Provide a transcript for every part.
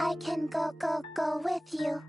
I can go with you.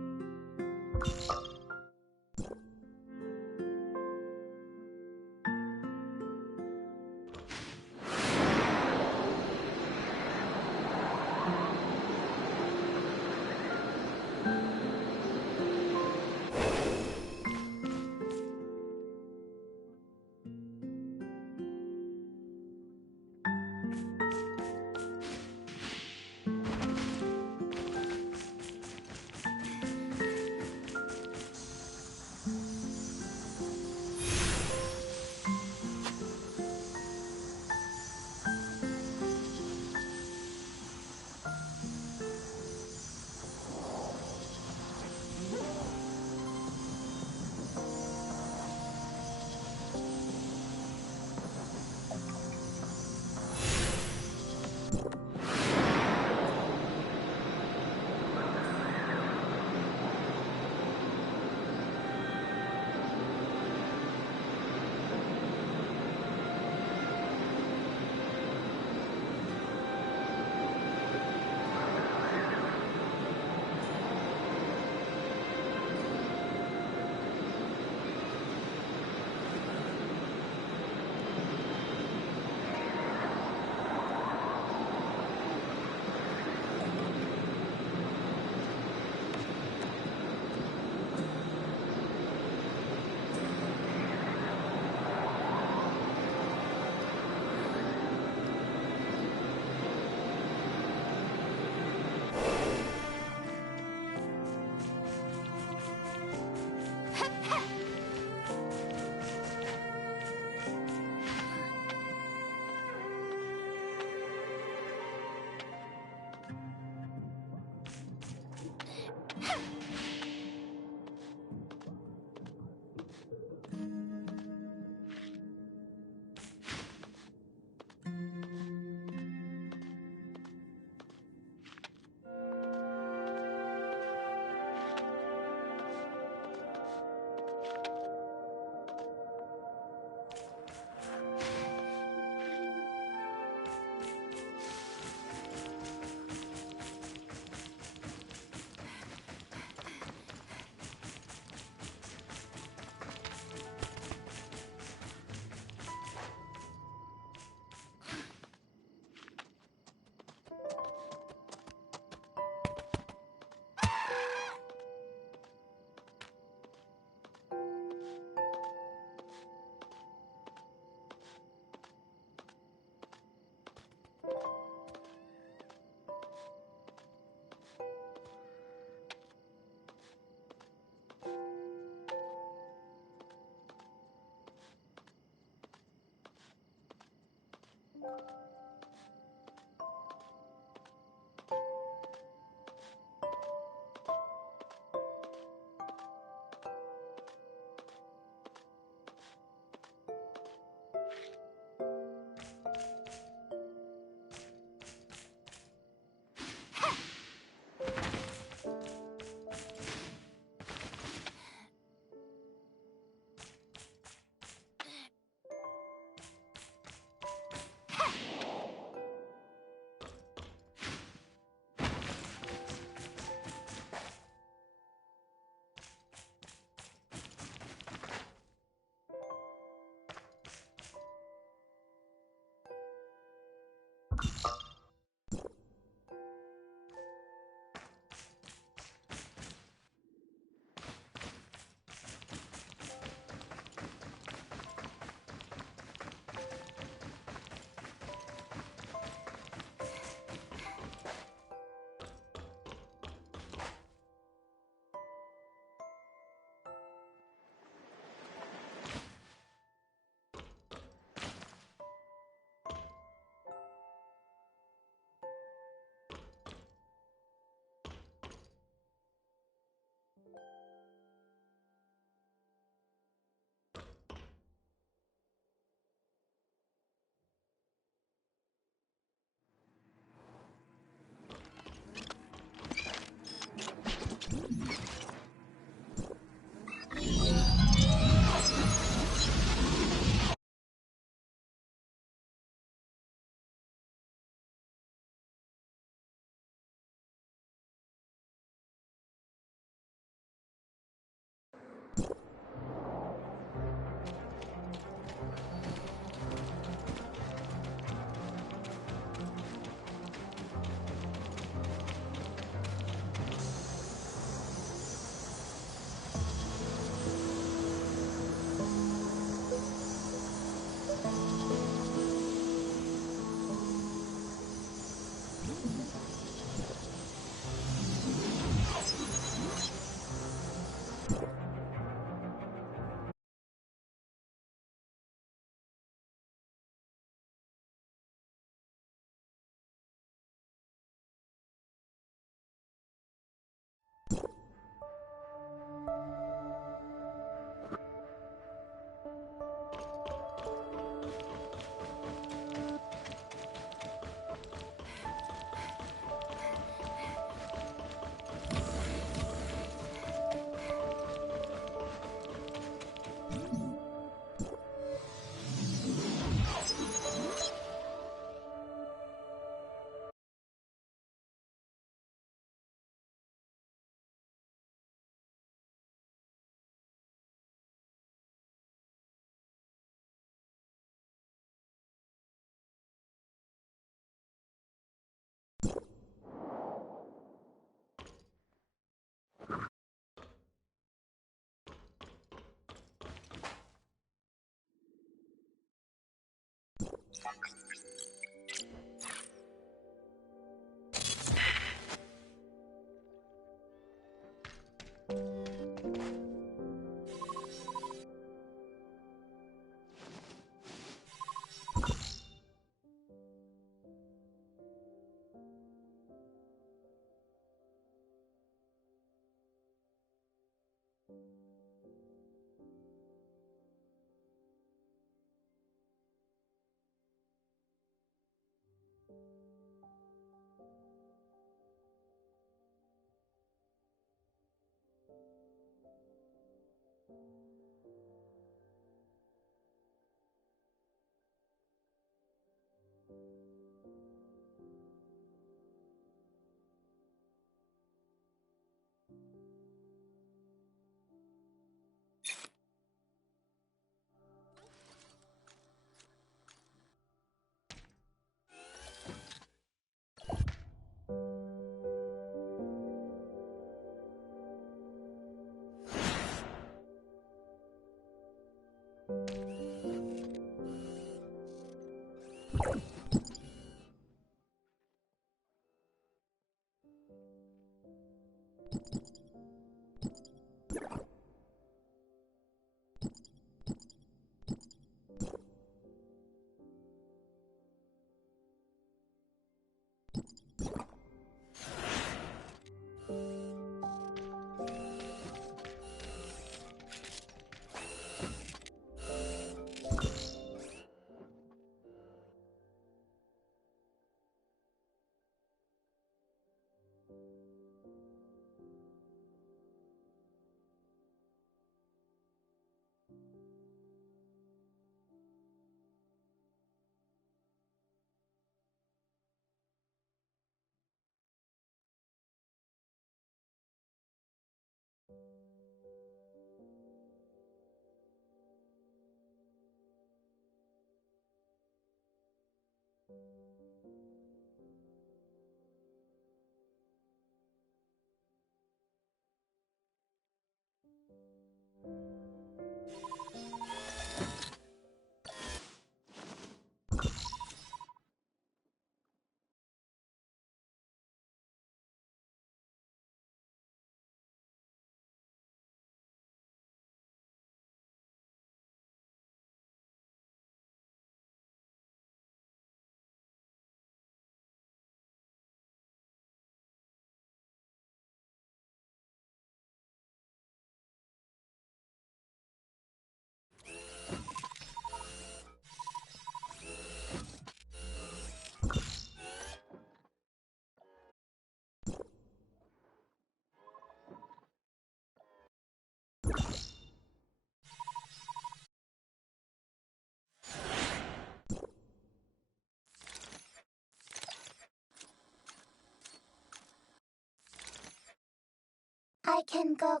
I can go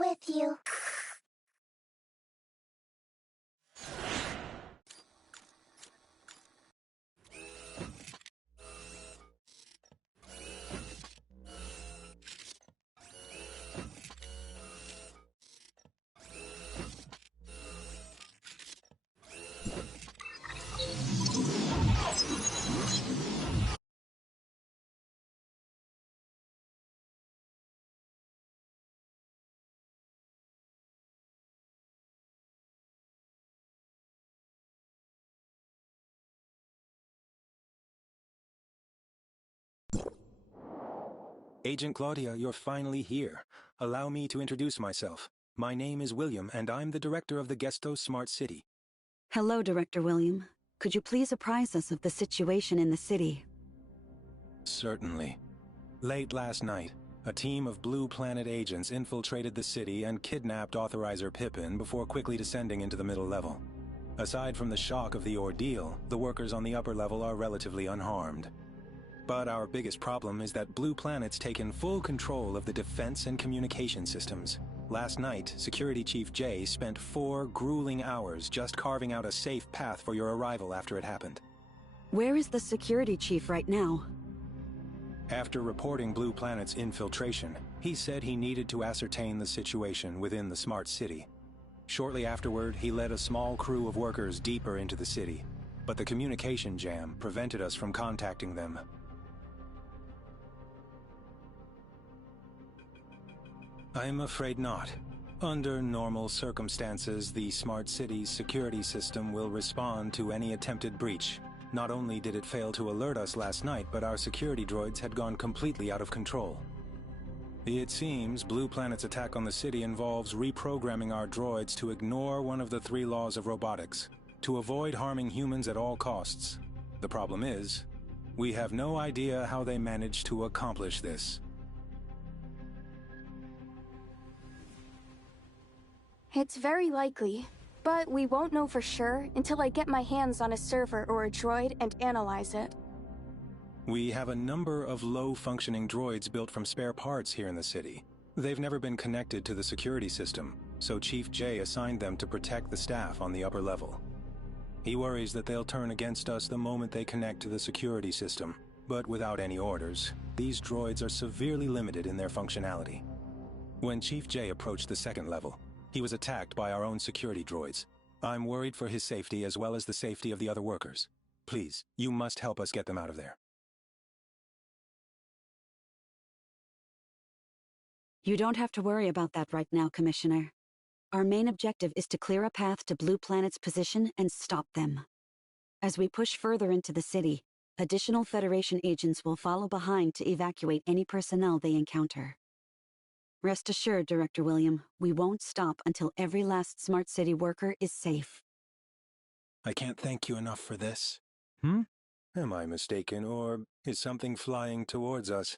with you. Agent Claudia, you're finally here. Allow me to introduce myself. My name is William, and I'm the director of the Gestos Smart City. Hello, Director William. Could you please apprise us of the situation in the city? Certainly. Late last night, a team of Blue Planet agents infiltrated the city and kidnapped Authorizer Pippin before quickly descending into the middle level. Aside from the shock of the ordeal, the workers on the upper level are relatively unharmed. But our biggest problem is that Blue Planet's taken full control of the defense and communication systems. Last night, Security Chief Jay spent 4 grueling hours just carving out a safe path for your arrival after it happened. Where is the security chief right now? After reporting Blue Planet's infiltration, he said he needed to ascertain the situation within the Smart City. Shortly afterward, he led a small crew of workers deeper into the city. but the communication jam prevented us from contacting them. I'm afraid not. Under normal circumstances, the smart city's security system will respond to any attempted breach. Not only did it fail to alert us last night, but our security droids had gone completely out of control. It seems Blue Planet's attack on the city involves reprogramming our droids to ignore one of the 3 laws of robotics, to avoid harming humans at all costs. The problem is, we have no idea how they managed to accomplish this. It's very likely, but we won't know for sure until I get my hands on a server or a droid and analyze it. We have a number of low-functioning droids built from spare parts here in the city. They've never been connected to the security system, so Chief J assigned them to protect the staff on the upper level. He worries that they'll turn against us the moment they connect to the security system, but without any orders, these droids are severely limited in their functionality. When Chief J approached the 2nd level, he was attacked by our own security droids. I'm worried for his safety as well as the safety of the other workers. Please, you must help us get them out of there. You don't have to worry about that right now, Commissioner. Our main objective is to clear a path to Blue Planet's position and stop them. As we push further into the city, additional Federation agents will follow behind to evacuate any personnel they encounter. Rest assured, Director William, we won't stop until every last Smart City worker is safe. I can't thank you enough for this. Am I mistaken, or is something flying towards us?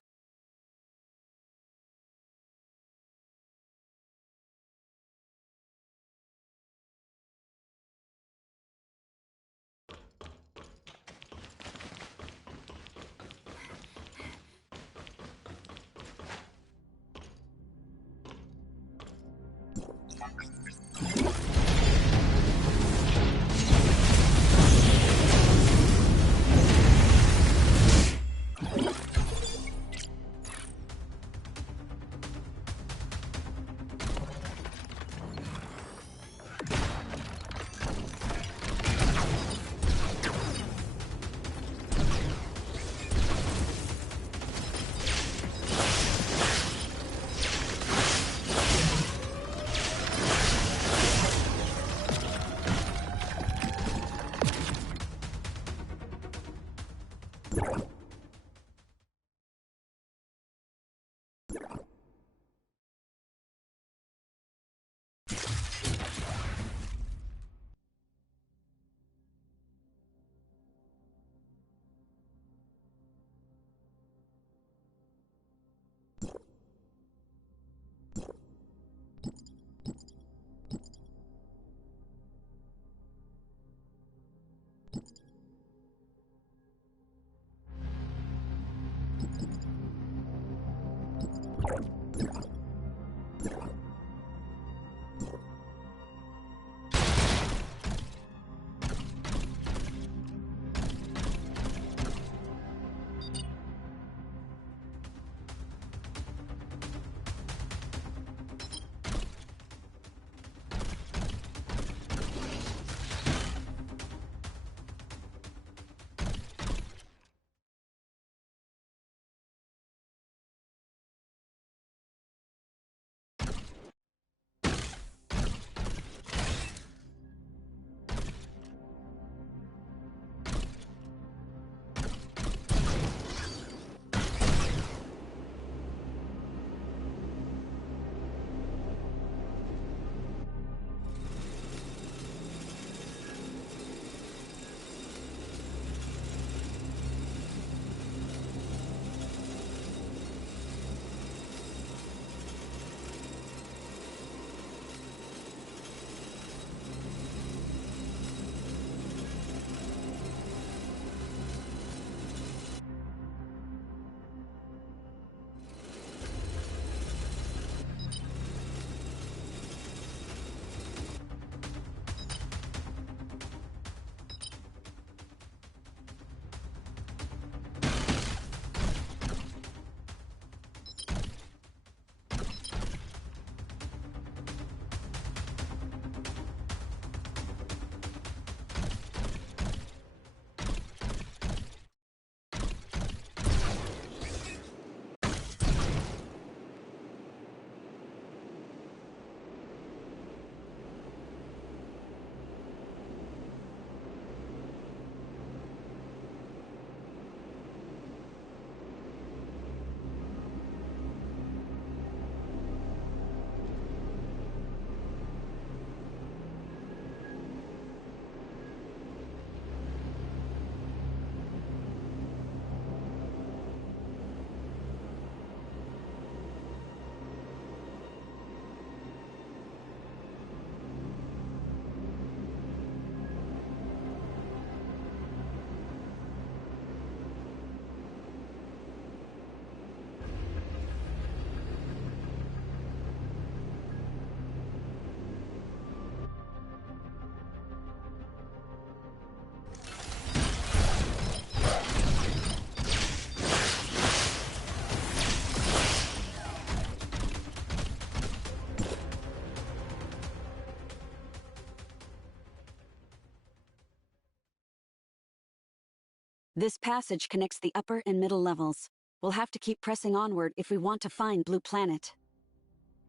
This passage connects the upper and middle levels. We'll have to keep pressing onward if we want to find Blue Planet.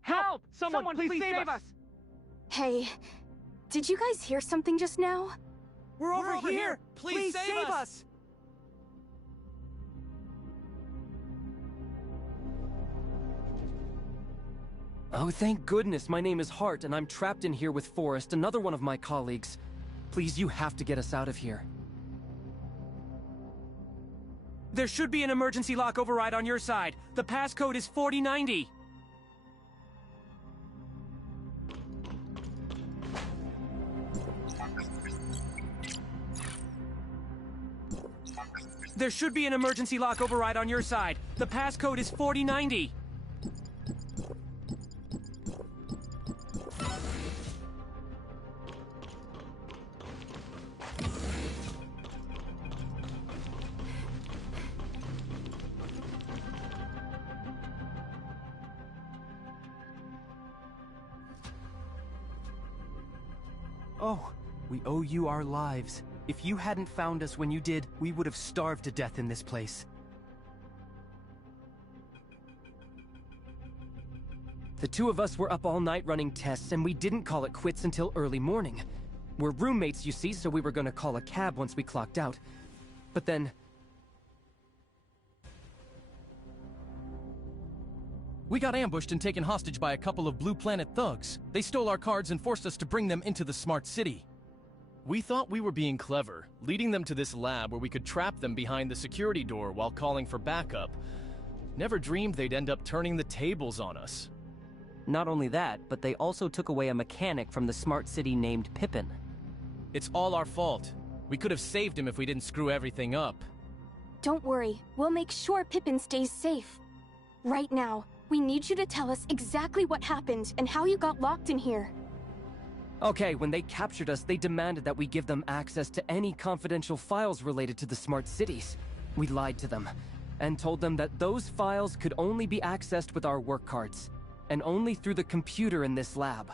Help! Someone please save us! Hey, did you guys hear something just now? We're over here! Please save us! Oh, thank goodness my name is Hart and I'm trapped in here with Forrest, another one of my colleagues. Please, you have to get us out of here. There should be an emergency lock override on your side. The passcode is 4090. There should be an emergency lock override on your side. The passcode is 4090. Oh, we owe you our lives. If you hadn't found us when you did, we would have starved to death in this place. The two of us were up all night running tests, and we didn't call it quits until early morning. We're roommates, you see, so we were gonna call a cab once we clocked out. But then... we got ambushed and taken hostage by a couple of Blue Planet thugs. They stole our cards and forced us to bring them into the smart city. We thought we were being clever, leading them to this lab where we could trap them behind the security door while calling for backup. Never dreamed they'd end up turning the tables on us. Not only that, but they also took away a mechanic from the smart city named Pippin. It's all our fault. We could have saved him if we didn't screw everything up. Don't worry, we'll make sure Pippin stays safe. Right now, we need you to tell us exactly what happened and how you got locked in here. Okay, when they captured us, they demanded that we give them access to any confidential files related to the smart cities. We lied to them, and told them that those files could only be accessed with our work cards, and only through the computer in this lab.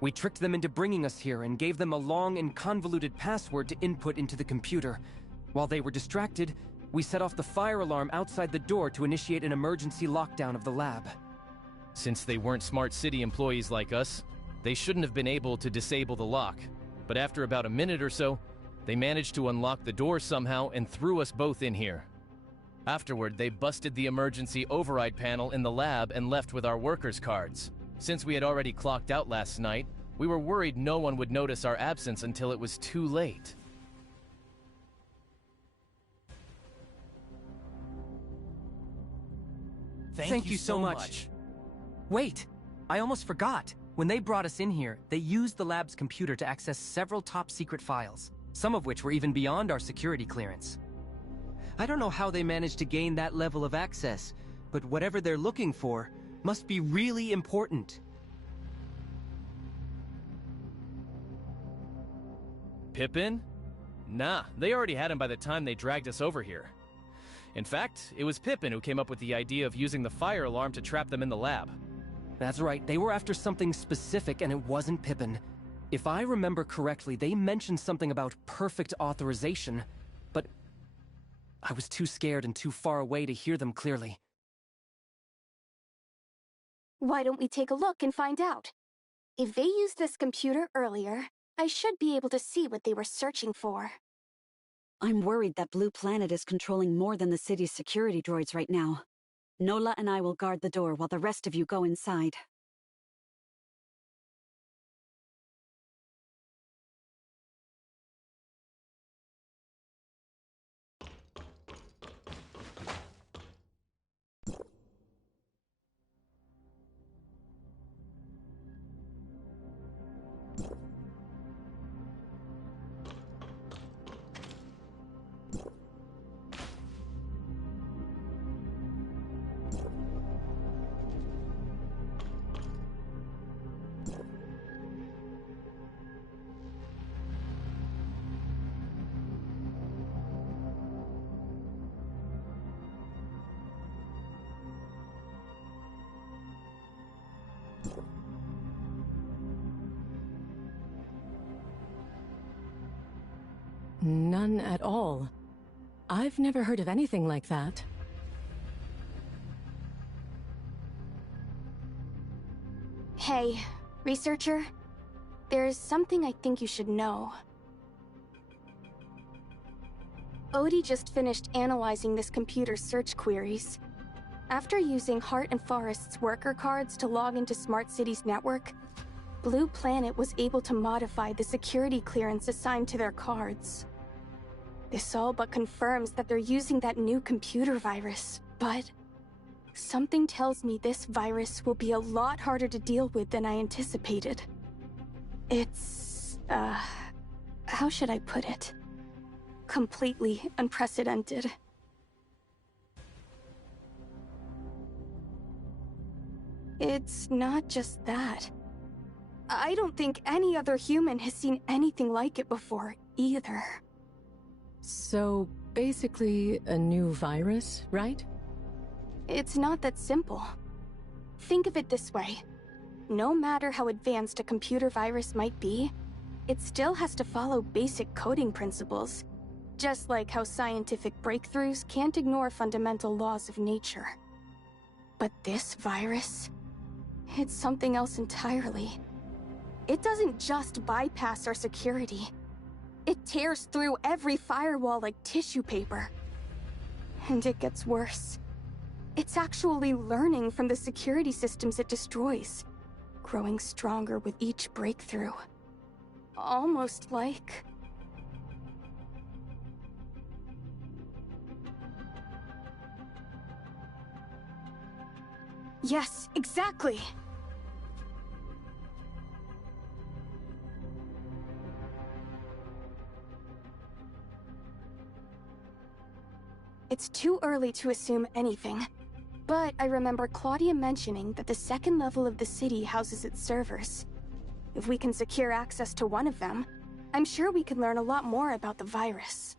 We tricked them into bringing us here and gave them a long and convoluted password to input into the computer. While they were distracted, we set off the fire alarm outside the door to initiate an emergency lockdown of the lab. Since they weren't smart city employees like us, they shouldn't have been able to disable the lock. But after about a minute or so, they managed to unlock the door somehow and threw us both in here. Afterward, they busted the emergency override panel in the lab and left with our workers' cards. Since we had already clocked out last night, we were worried no one would notice our absence until it was too late. Thank you so much. Wait, I almost forgot. When they brought us in here, they used the lab's computer to access several top-secret files, some of which were even beyond our security clearance. I don't know how they managed to gain that level of access, but whatever they're looking for must be really important. Pippin? Nah, they already had him by the time they dragged us over here. In fact, it was Pippin who came up with the idea of using the fire alarm to trap them in the lab. That's right, they were after something specific and it wasn't Pippin. If I remember correctly, they mentioned something about perfect authorization, but I was too scared and too far away to hear them clearly. Why don't we take a look and find out? If they used this computer earlier, I should be able to see what they were searching for. I'm worried that Blue Planet is controlling more than the city's security droids right now. Nola and I will guard the door while the rest of you go inside. None at all. I've never heard of anything like that. Hey, researcher. There's something I think you should know. Odie just finished analyzing this computer's search queries. After using Hart and Forrest's worker cards to log into Smart City's network, Blue Planet was able to modify the security clearance assigned to their cards. This all but confirms that they're using that new computer virus, but something tells me this virus will be a lot harder to deal with than I anticipated. It's, how should I put it? Completely unprecedented. It's not just that. I don't think any other human has seen anything like it before, either. So, basically a new virus, right? It's not that simple. Think of it this way. No matter how advanced a computer virus might be, it still has to follow basic coding principles. Just like how scientific breakthroughs can't ignore fundamental laws of nature. But this virus, it's something else entirely. It doesn't just bypass our security. It tears through every firewall like tissue paper. And it gets worse. It's actually learning from the security systems it destroys, growing stronger with each breakthrough. Almost like... Yes, exactly! It's too early to assume anything, but I remember Claudia mentioning that the second level of the city houses its servers. If we can secure access to one of them, I'm sure we could learn a lot more about the virus.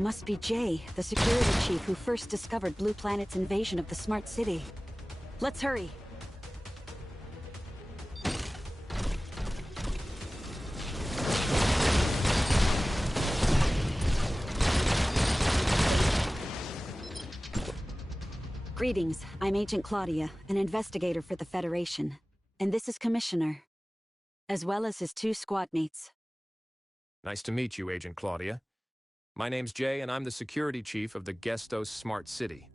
Must be Jay, the security chief who first discovered Blue Planet's invasion of the Smart City. Let's hurry. Greetings, I'm Agent Claudia, an investigator for the Federation. And this is Commissioner, as well as his 2 squad mates. Nice to meet you, Agent Claudia. My name's Jay, and I'm the security chief of the Gestos Smart City.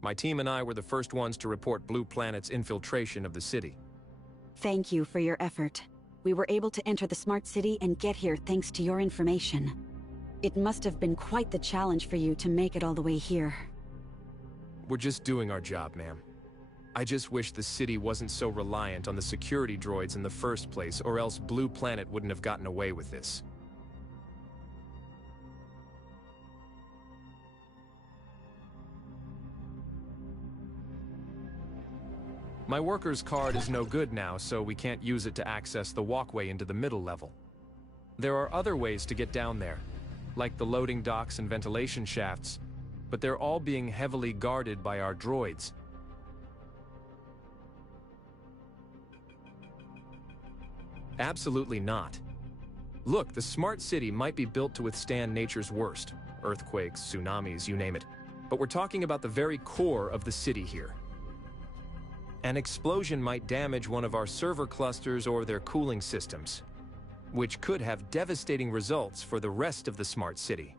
My team and I were the first ones to report Blue Planet's infiltration of the city. Thank you for your effort. We were able to enter the Smart City and get here thanks to your information. It must have been quite the challenge for you to make it all the way here. We're just doing our job, ma'am. I just wish the city wasn't so reliant on the security droids in the first place, or else Blue Planet wouldn't have gotten away with this. My worker's card is no good now, so we can't use it to access the walkway into the middle level. There are other ways to get down there, like the loading docks and ventilation shafts, but they're all being heavily guarded by our droids. Absolutely not. Look, the Smart City might be built to withstand nature's worst, earthquakes, tsunamis, you name it, but we're talking about the very core of the city here. An explosion might damage one of our server clusters or their cooling systems, which could have devastating results for the rest of the Smart City.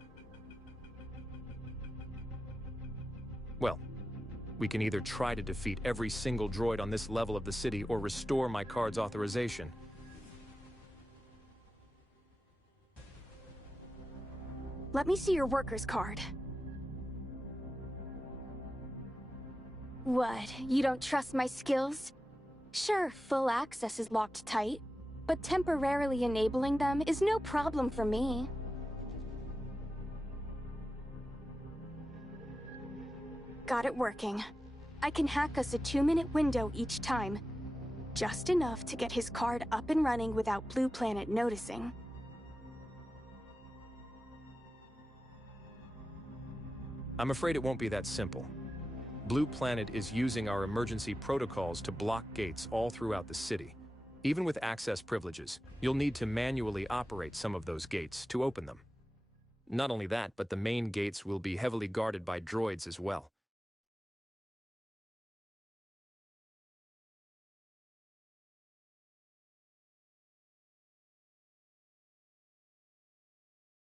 Well, we can either try to defeat every single droid on this level of the city or restore my card's authorization. Let me see your worker's card. What, you don't trust my skills? Sure, full access is locked tight, but temporarily enabling them is no problem for me. Got it working. I can hack us a 2-minute window each time. Just enough to get his card up and running without Blue Planet noticing. I'm afraid it won't be that simple. Blue Planet is using our emergency protocols to block gates all throughout the city. Even with access privileges, you'll need to manually operate some of those gates to open them. Not only that, but the main gates will be heavily guarded by droids as well.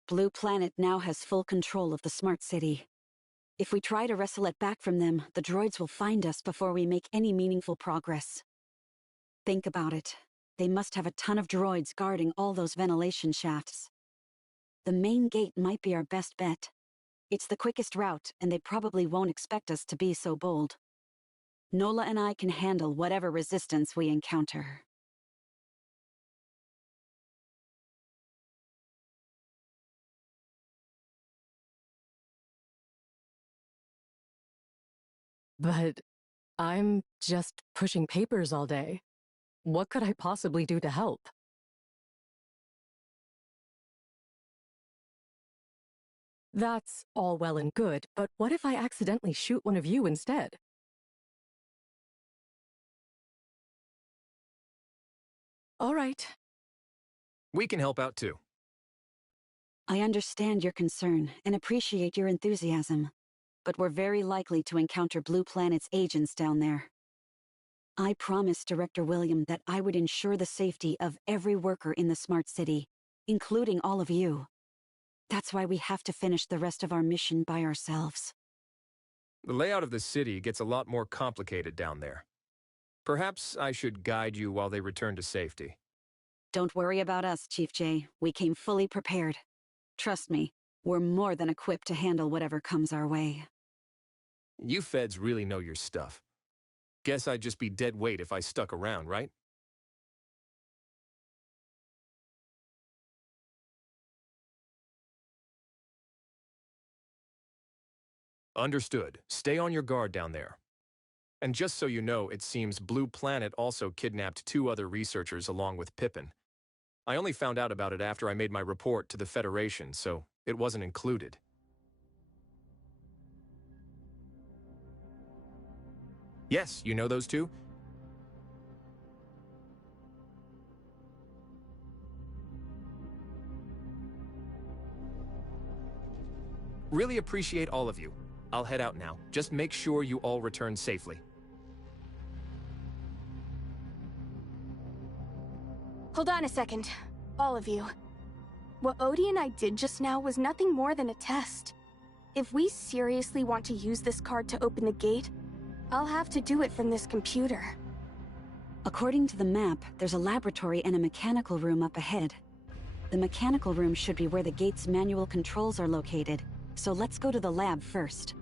Blue Planet now has full control of the Smart City. If we try to wrestle it back from them, the droids will find us before we make any meaningful progress. Think about it. They must have a ton of droids guarding all those ventilation shafts. The main gate might be our best bet. It's the quickest route, and they probably won't expect us to be so bold. Nola and I can handle whatever resistance we encounter. But I'm just pushing papers all day. What could I possibly do to help? That's all well and good, but what if I accidentally shoot one of you instead? All right. We can help out too. I understand your concern and appreciate your enthusiasm, but we're very likely to encounter Blue Planet's agents down there. I promised Director William that I would ensure the safety of every worker in the Smart City, including all of you. That's why we have to finish the rest of our mission by ourselves. The layout of the city gets a lot more complicated down there. Perhaps I should guide you while they return to safety. Don't worry about us, Chief J. We came fully prepared. Trust me, we're more than equipped to handle whatever comes our way. You feds really know your stuff. Guess I'd just be dead weight if I stuck around, right? Understood. Stay on your guard down there. And just so you know, it seems Blue Planet also kidnapped 2 other researchers along with Pippin. I only found out about it after I made my report to the Federation, so it wasn't included. Yes, you know those 2? Really appreciate all of you. I'll head out now. Just make sure you all return safely. Hold on a second, all of you. What Odie and I did just now was nothing more than a test. If we seriously want to use this card to open the gate, I'll have to do it from this computer. According to the map, there's a laboratory and a mechanical room up ahead. The mechanical room should be where the gate's manual controls are located, so let's go to the lab first.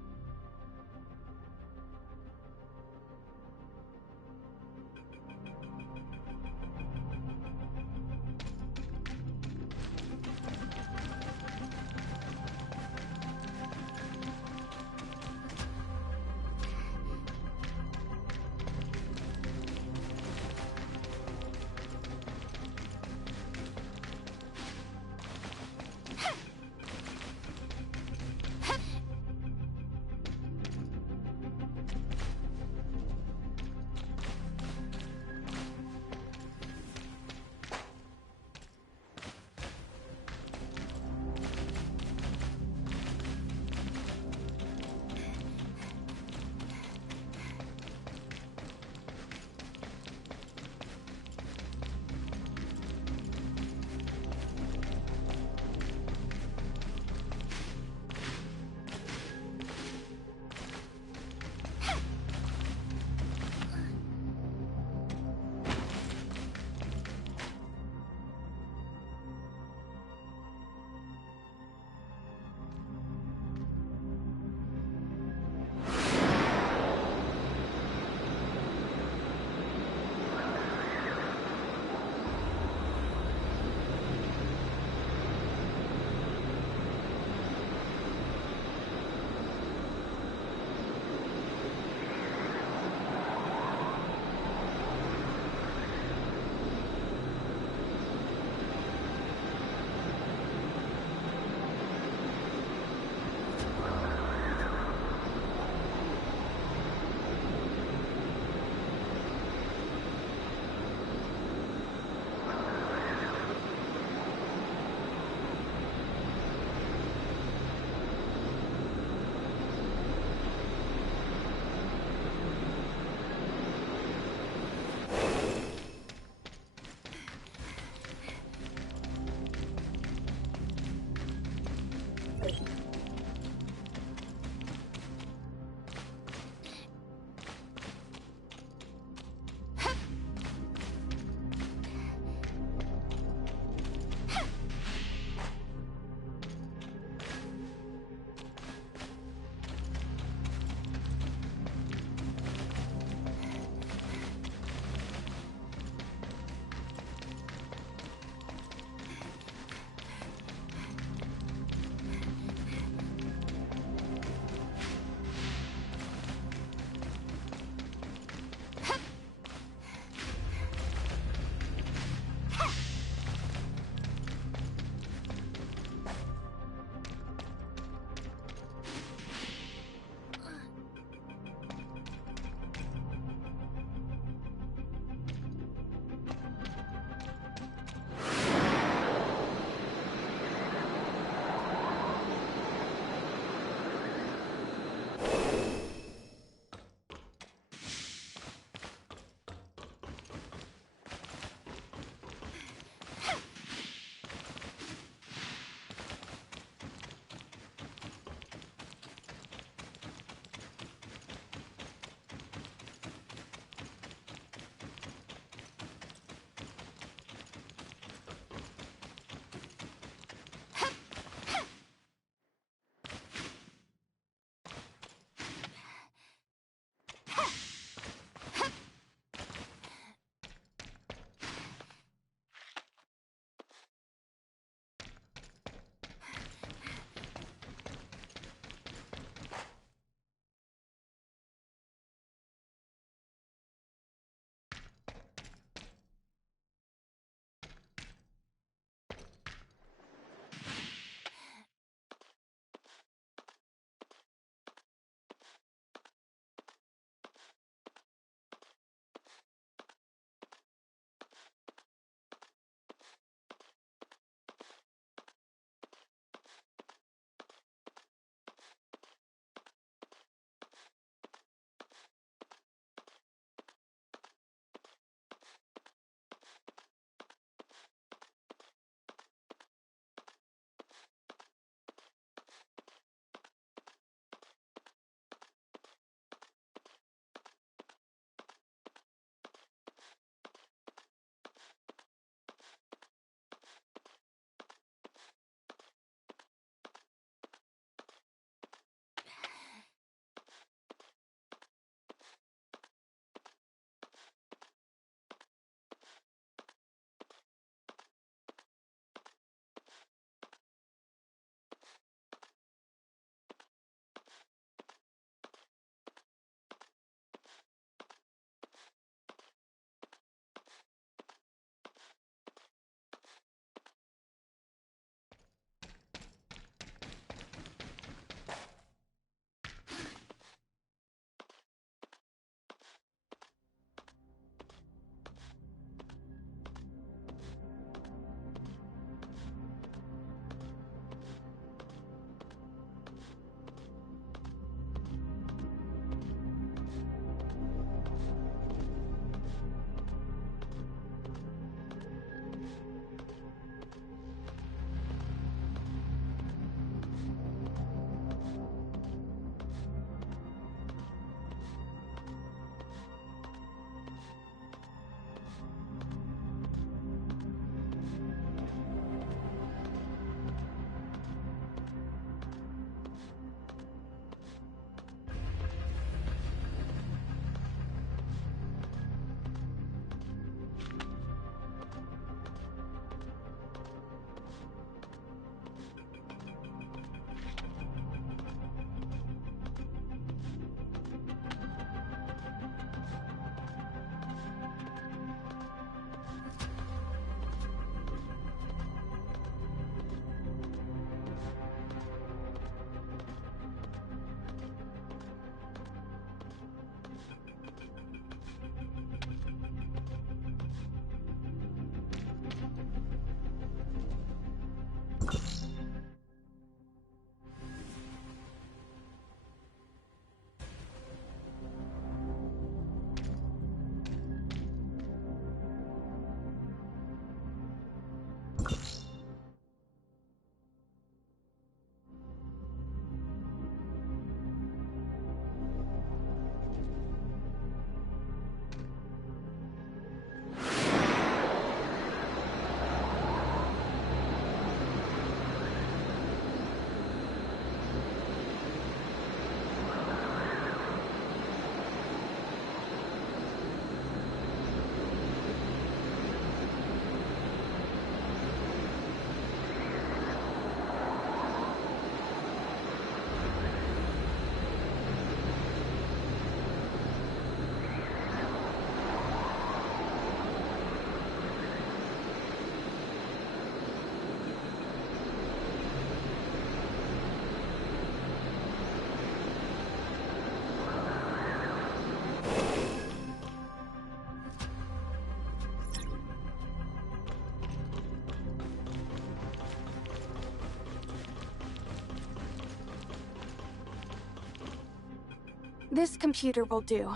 This computer will do.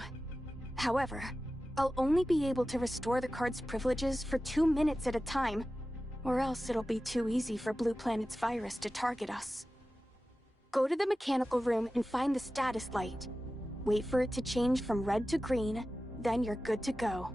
However, I'll only be able to restore the card's privileges for 2 minutes at a time, or else it'll be too easy for Blue Planet's virus to target us. Go to the mechanical room and find the status light. Wait for it to change from red to green, then you're good to go.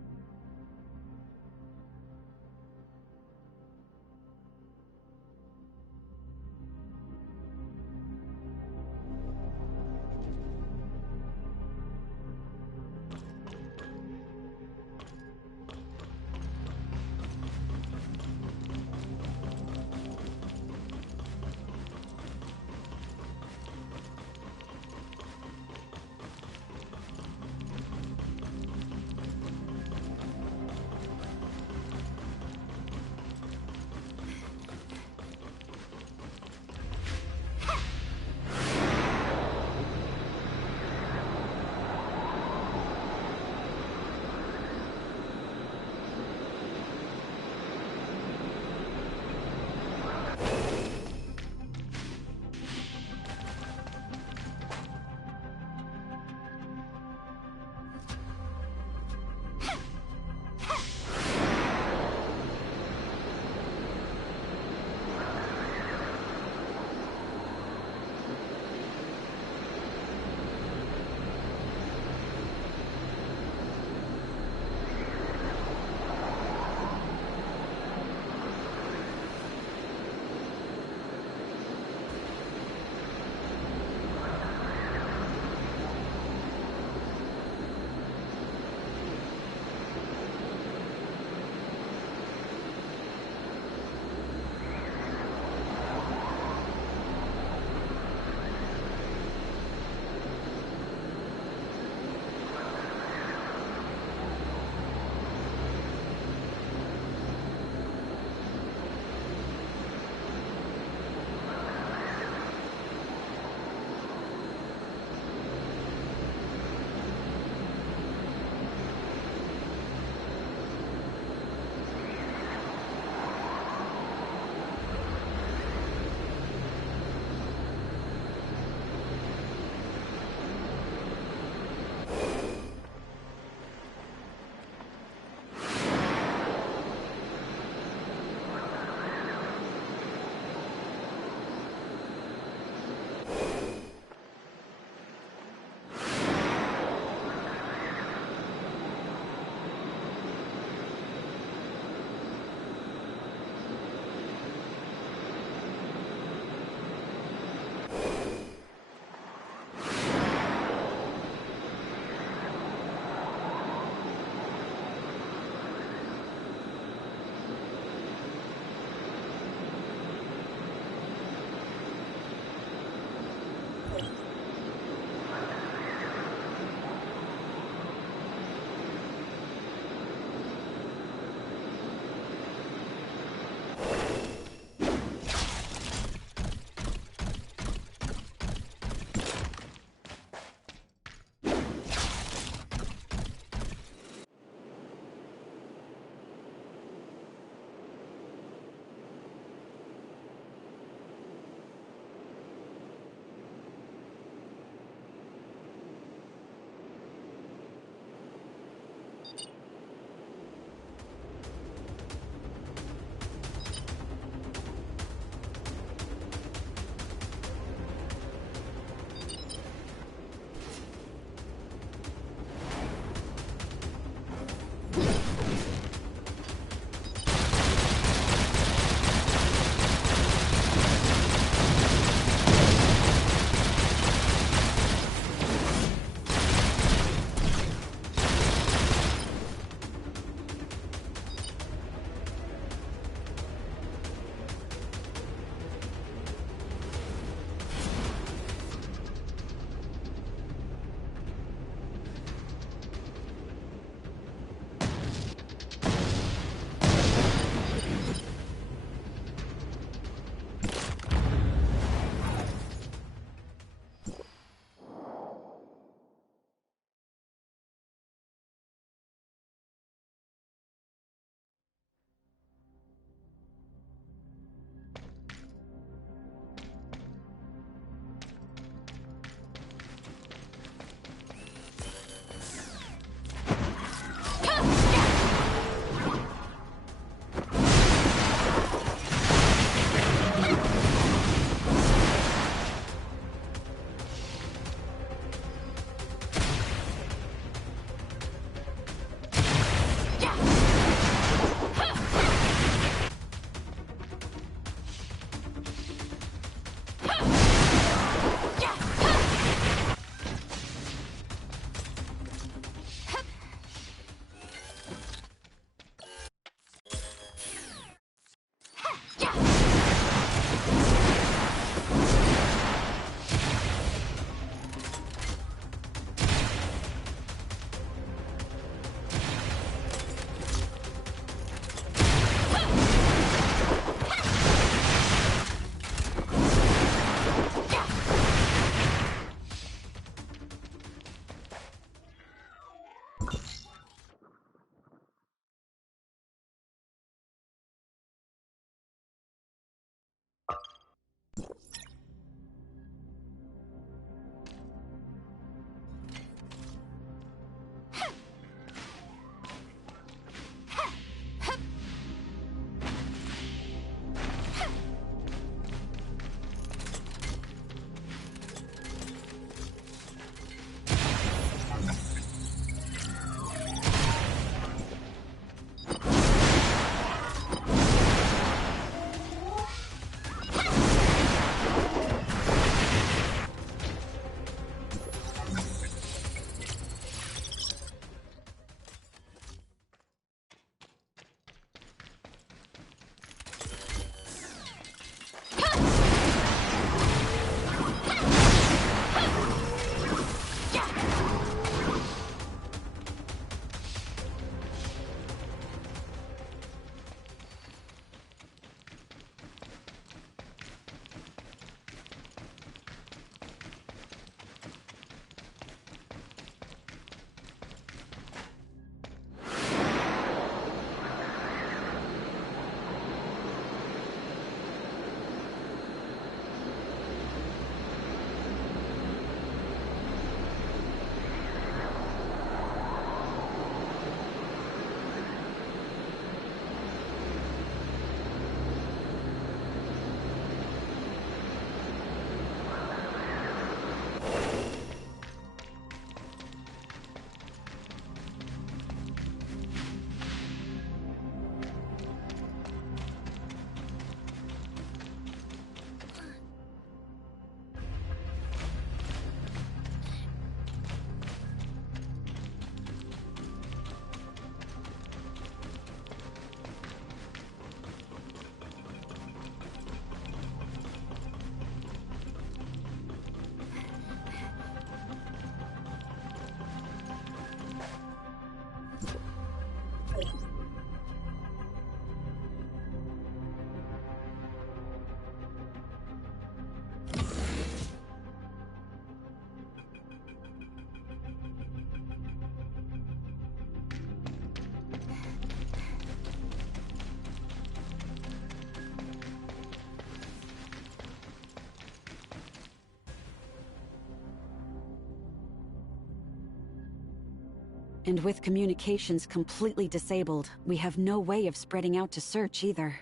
And with communications completely disabled, we have no way of spreading out to search either.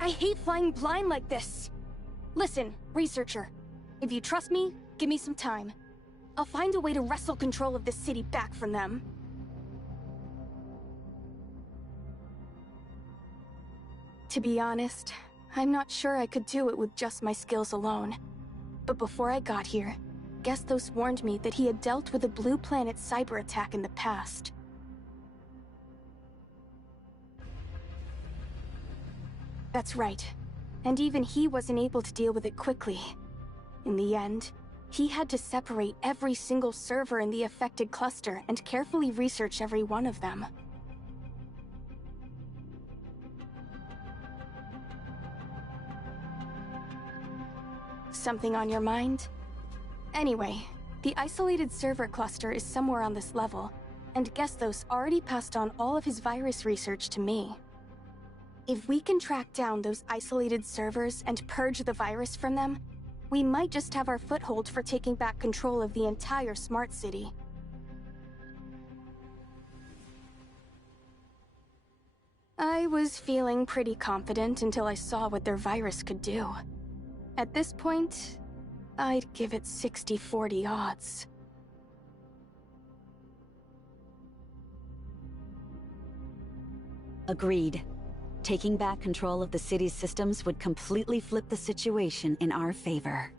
I hate flying blind like this. Listen, researcher. If you trust me, give me some time. I'll find a way to wrestle control of this city back from them. To be honest, I'm not sure I could do it with just my skills alone. But before I got here, Gestos warned me that he had dealt with a Blue Planet cyber attack in the past. That's right. And even he wasn't able to deal with it quickly. In the end, he had to separate every single server in the affected cluster and carefully research every one of them. Something on your mind? Anyway, the isolated server cluster is somewhere on this level, and Gestos already passed on all of his virus research to me. If we can track down those isolated servers and purge the virus from them, we might just have our foothold for taking back control of the entire smart city. I was feeling pretty confident until I saw what their virus could do. At this point, I'd give it 60-40 odds. Agreed. Taking back control of the city's systems would completely flip the situation in our favor.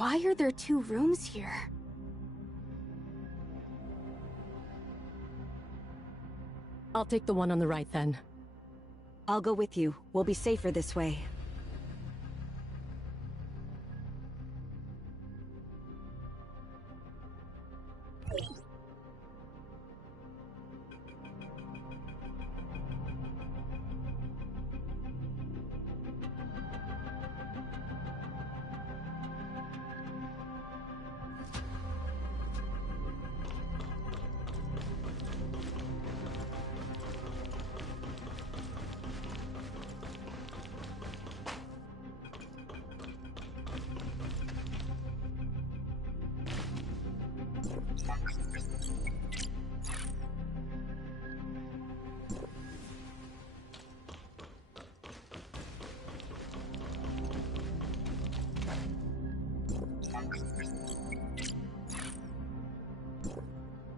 Why are there two rooms here? I'll take the one on the right then. I'll go with you. We'll be safer this way.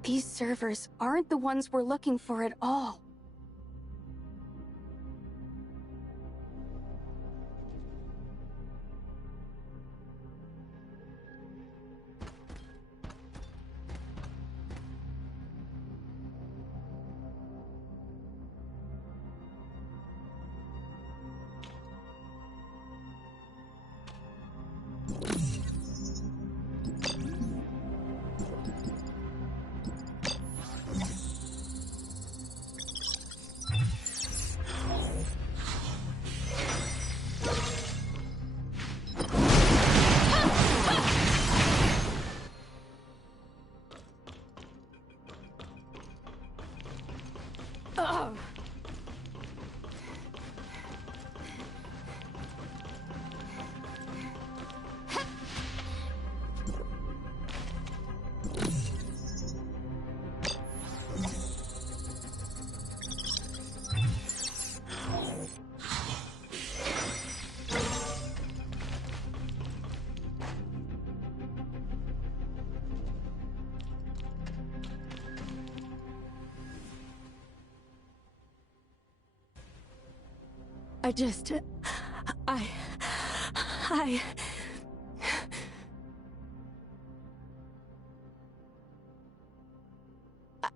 These servers aren't the ones we're looking for at all.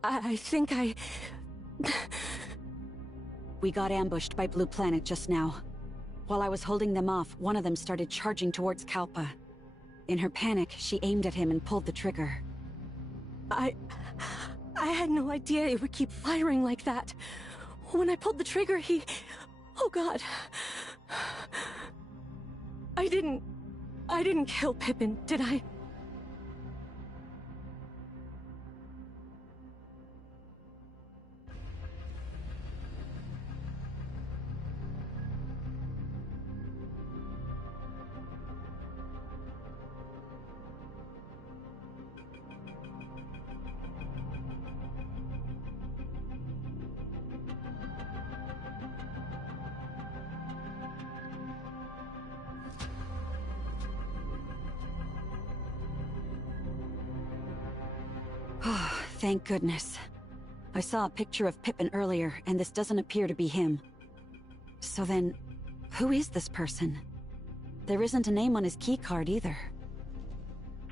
I think I... We got ambushed by Blue Planet just now. While I was holding them off, one of them started charging towards Kalpa. In her panic, she aimed at him and pulled the trigger. I had no idea it would keep firing like that. When I pulled the trigger, he... Oh God. I didn't kill Pippin, did I? Oh, thank goodness. I saw a picture of Pippin earlier, and this doesn't appear to be him. So then, who is this person? There isn't a name on his keycard either.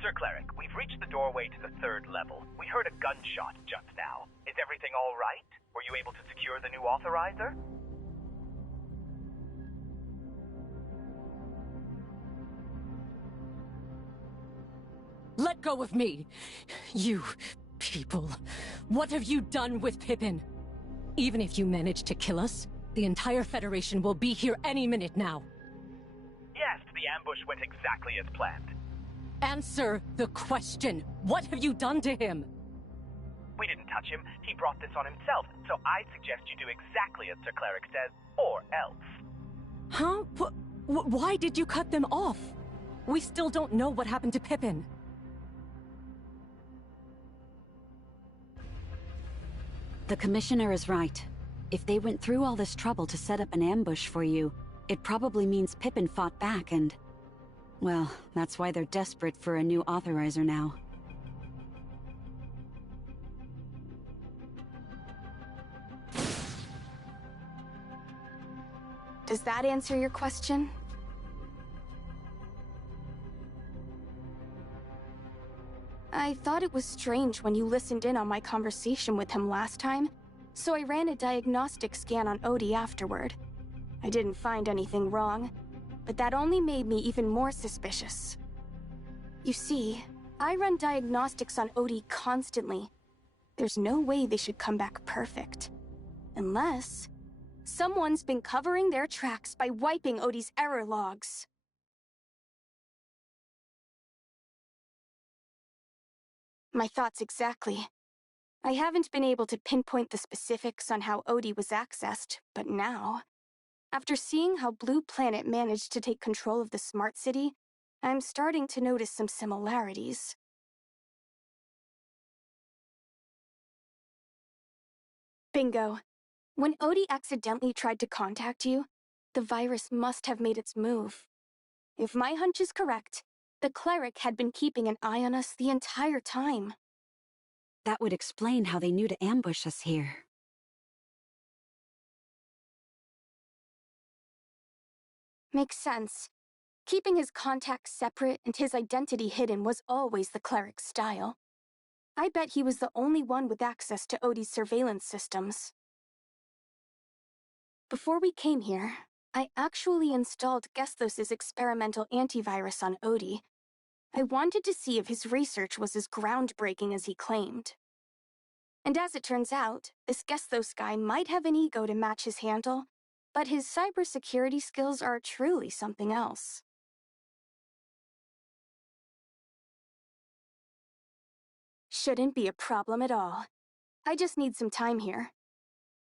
Sir Cleric, we've reached the doorway to the 3rd level. We heard a gunshot just now. Is everything all right? Were you able to secure the new authorizer? Let go of me! You people, what have you done with Pippin? Even if you manage to kill us, the entire Federation will be here any minute now. Yes, the ambush went exactly as planned. Answer the question. What have you done to him? We didn't touch him. He brought this on himself, so I'd suggest you do exactly as Sir Cleric says, or else. Huh? Why did you cut them off? We still don't know what happened to Pippin. The Commissioner is right. If they went through all this trouble to set up an ambush for you, it probably means Pippin fought back and... Well, that's why they're desperate for a new authorizer now. Does that answer your question? I thought it was strange when you listened in on my conversation with him last time, so I ran a diagnostic scan on Odie afterward. I didn't find anything wrong, but that only made me even more suspicious. You see, I run diagnostics on Odie constantly. There's no way they should come back perfect. Unless... someone's been covering their tracks by wiping Odie's error logs. My thoughts exactly. I haven't been able to pinpoint the specifics on how Odie was accessed, but now, after seeing how Blue Planet managed to take control of the Smart City, I'm starting to notice some similarities. Bingo. When Odie accidentally tried to contact you, the virus must have made its move. If my hunch is correct, the cleric had been keeping an eye on us the entire time. That would explain how they knew to ambush us here. Makes sense. Keeping his contacts separate and his identity hidden was always the cleric's style. I bet he was the only one with access to Odie's surveillance systems. Before we came here, I actually installed Gesthos' experimental antivirus on Odie. I wanted to see if his research was as groundbreaking as he claimed. And as it turns out, this Gesthos guy might have an ego to match his handle, but his cybersecurity skills are truly something else. Shouldn't be a problem at all. I just need some time here.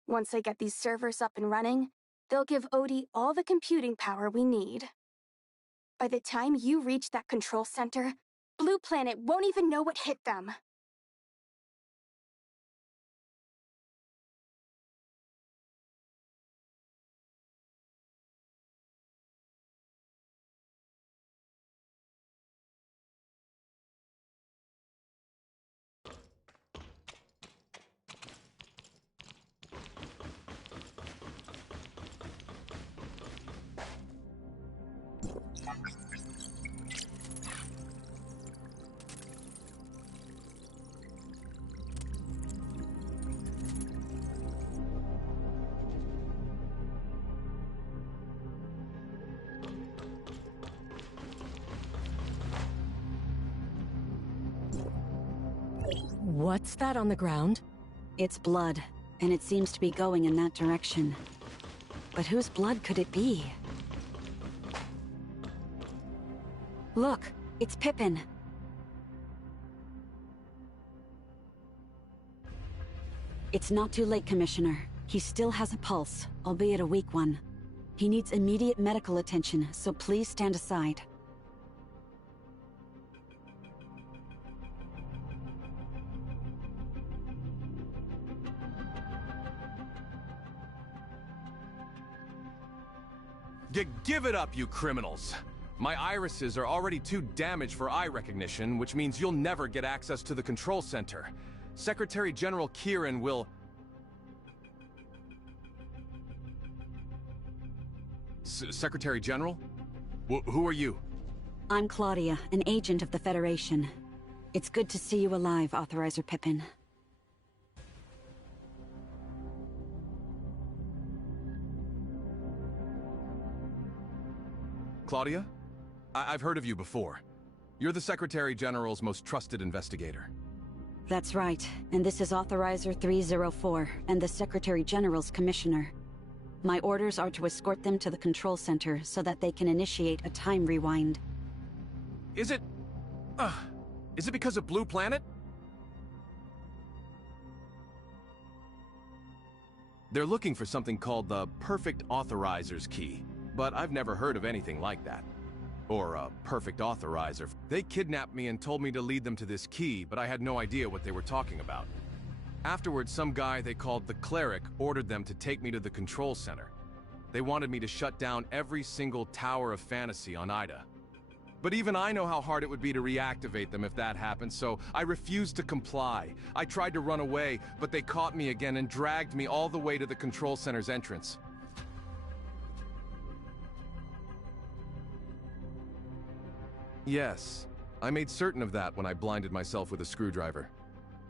Once I get these servers up and running, they'll give Odie all the computing power we need. By the time you reach that control center, Blue Planet won't even know what hit them. What's that on the ground? It's blood, and it seems to be going in that direction. But whose blood could it be? Look, it's Pippin. It's not too late, Commissioner. He still has a pulse, albeit a weak one. He needs immediate medical attention, so please stand aside. Give it up, you criminals! My irises are already too damaged for eye recognition, which means you'll never get access to the control center. Secretary General Kieran will... Secretary General? Who are you? I'm Claudia, an agent of the Federation. It's good to see you alive, Authorizer Pippin. Claudia? I've heard of you before. You're the Secretary General's most trusted investigator. That's right, and this is Authorizer 304, and the Secretary General's Commissioner. My orders are to escort them to the control center so that they can initiate a time rewind. Is it because of Blue Planet? They're looking for something called the Perfect Authorizer's Key, but I've never heard of anything like that. Or a Perfect Authorizer. They kidnapped me and told me to lead them to this key, but I had no idea what they were talking about. Afterwards, some guy they called the Cleric ordered them to take me to the control center. They wanted me to shut down every single Tower of Fantasy on Ida. But even I know how hard it would be to reactivate them if that happened, so I refused to comply. I tried to run away, but they caught me again and dragged me all the way to the control center's entrance. Yes, I made certain of that when I blinded myself with a screwdriver.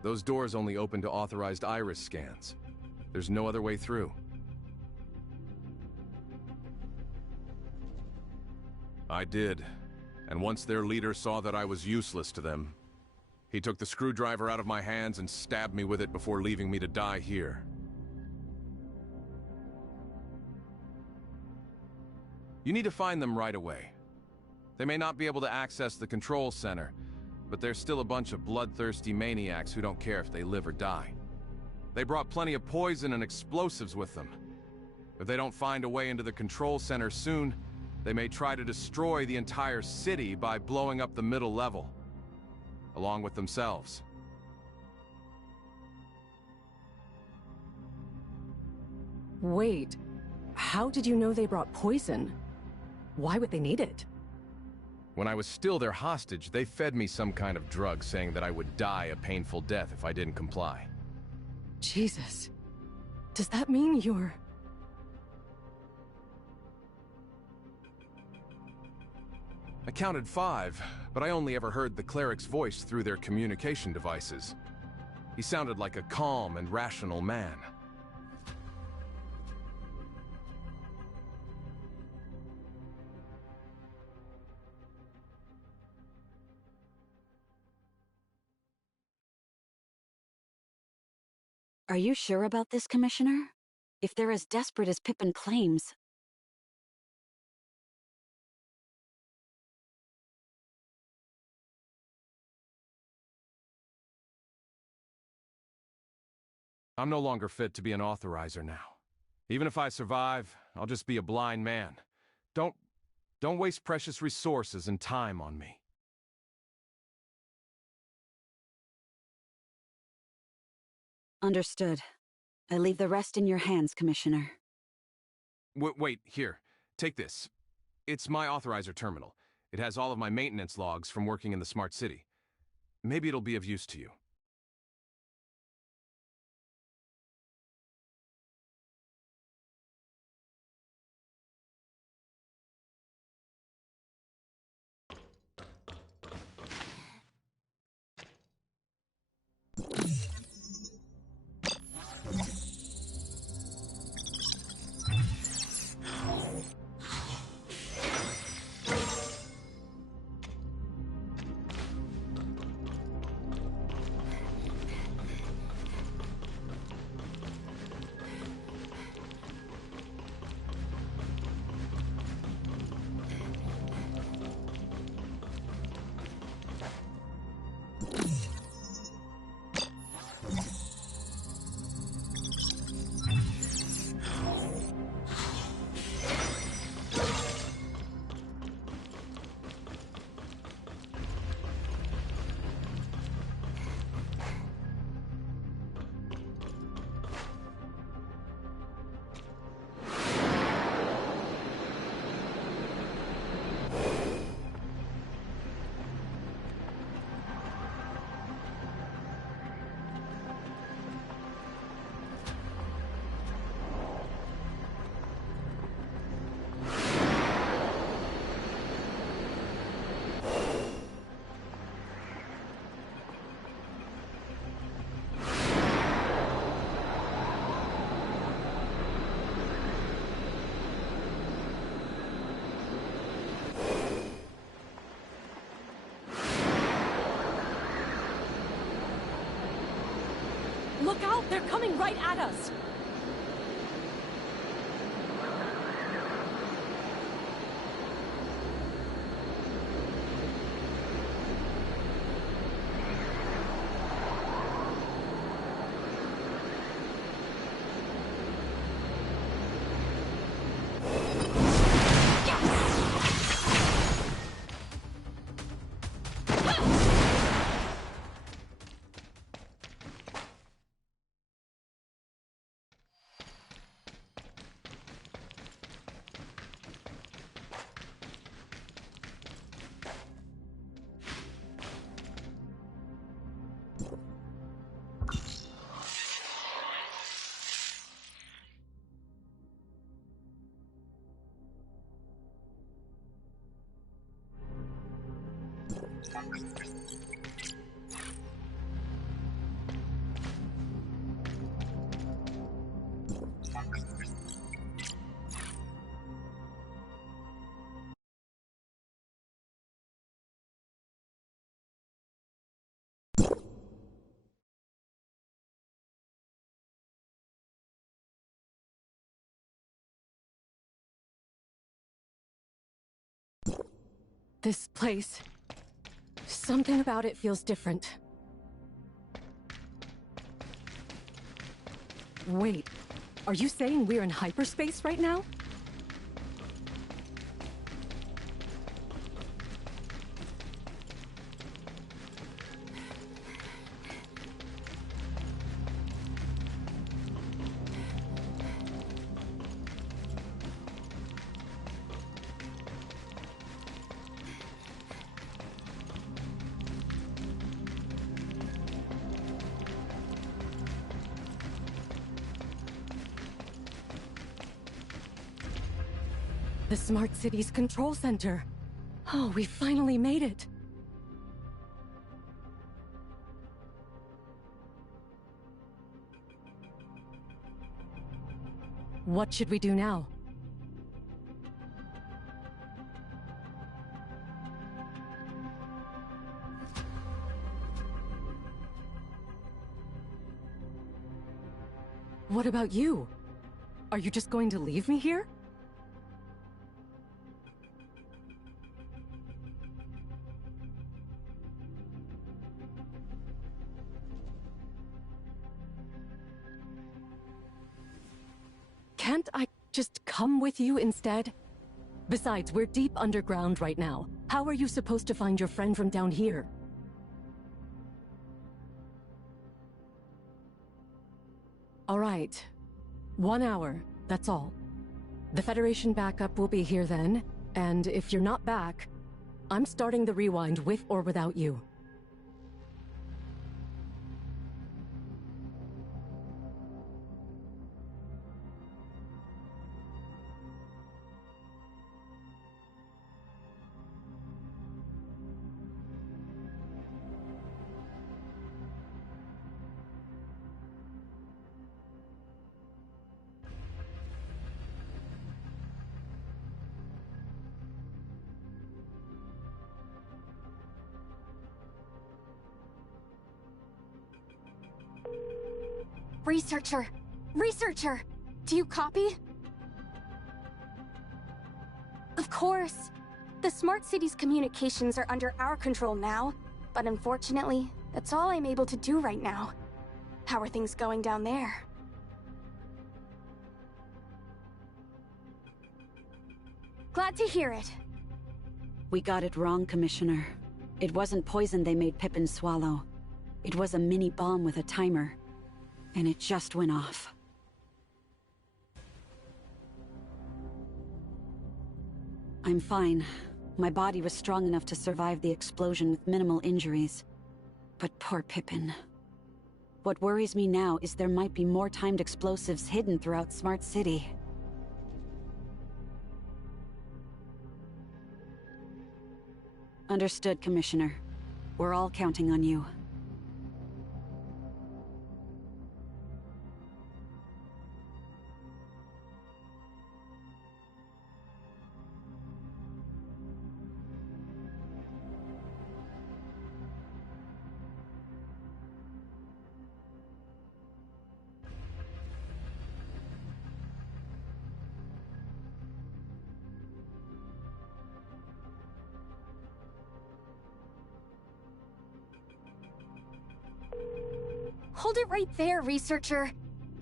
Those doors only open to authorized iris scans. There's no other way through. I did, and once their leader saw that I was useless to them, he took the screwdriver out of my hands and stabbed me with it before leaving me to die here. You need to find them right away. They may not be able to access the control center, but they're still a bunch of bloodthirsty maniacs who don't care if they live or die. They brought plenty of poison and explosives with them. If they don't find a way into the control center soon, they may try to destroy the entire city by blowing up the middle level, along with themselves. Wait, how did you know they brought poison? Why would they need it? When I was still their hostage, they fed me some kind of drug saying that I would die a painful death if I didn't comply. Jesus. Does that mean you're... I counted 5, but I only ever heard the cleric's voice through their communication devices. He sounded like a calm and rational man. Are you sure about this, Commissioner? If they're as desperate as Pippin claims... I'm no longer fit to be an authorizer now. Even if I survive, I'll just be a blind man. Don't waste precious resources and time on me. Understood. I leave the rest in your hands, Commissioner. Wait, here. Take this. It's my authorizer terminal. It has all of my maintenance logs from working in the smart city. Maybe it'll be of use to you. Look out! They're coming right at us! This place... something about it feels different. Wait, are you saying we're in hyperspace right now? The Smart City's control center. Oh, we finally made it. What should we do now? What about you? Are you just going to leave me here? Can't I just come with you instead? Besides, we're deep underground right now. How are you supposed to find your friend from down here? All right. 1 hour, that's all. The Federation backup will be here then, and if you're not back, I'm starting the rewind with or without you. Researcher! Researcher! Do you copy? Of course! The Smart City's communications are under our control now, but unfortunately, that's all I'm able to do right now. How are things going down there? Glad to hear it. We got it wrong, Commissioner. It wasn't poison they made Pippin swallow. It was a mini bomb with a timer. And it just went off. I'm fine. My body was strong enough to survive the explosion with minimal injuries. But poor Pippin. What worries me now is there might be more timed explosives hidden throughout Smart City. Understood, Commissioner. We're all counting on you. Hold it right there, researcher.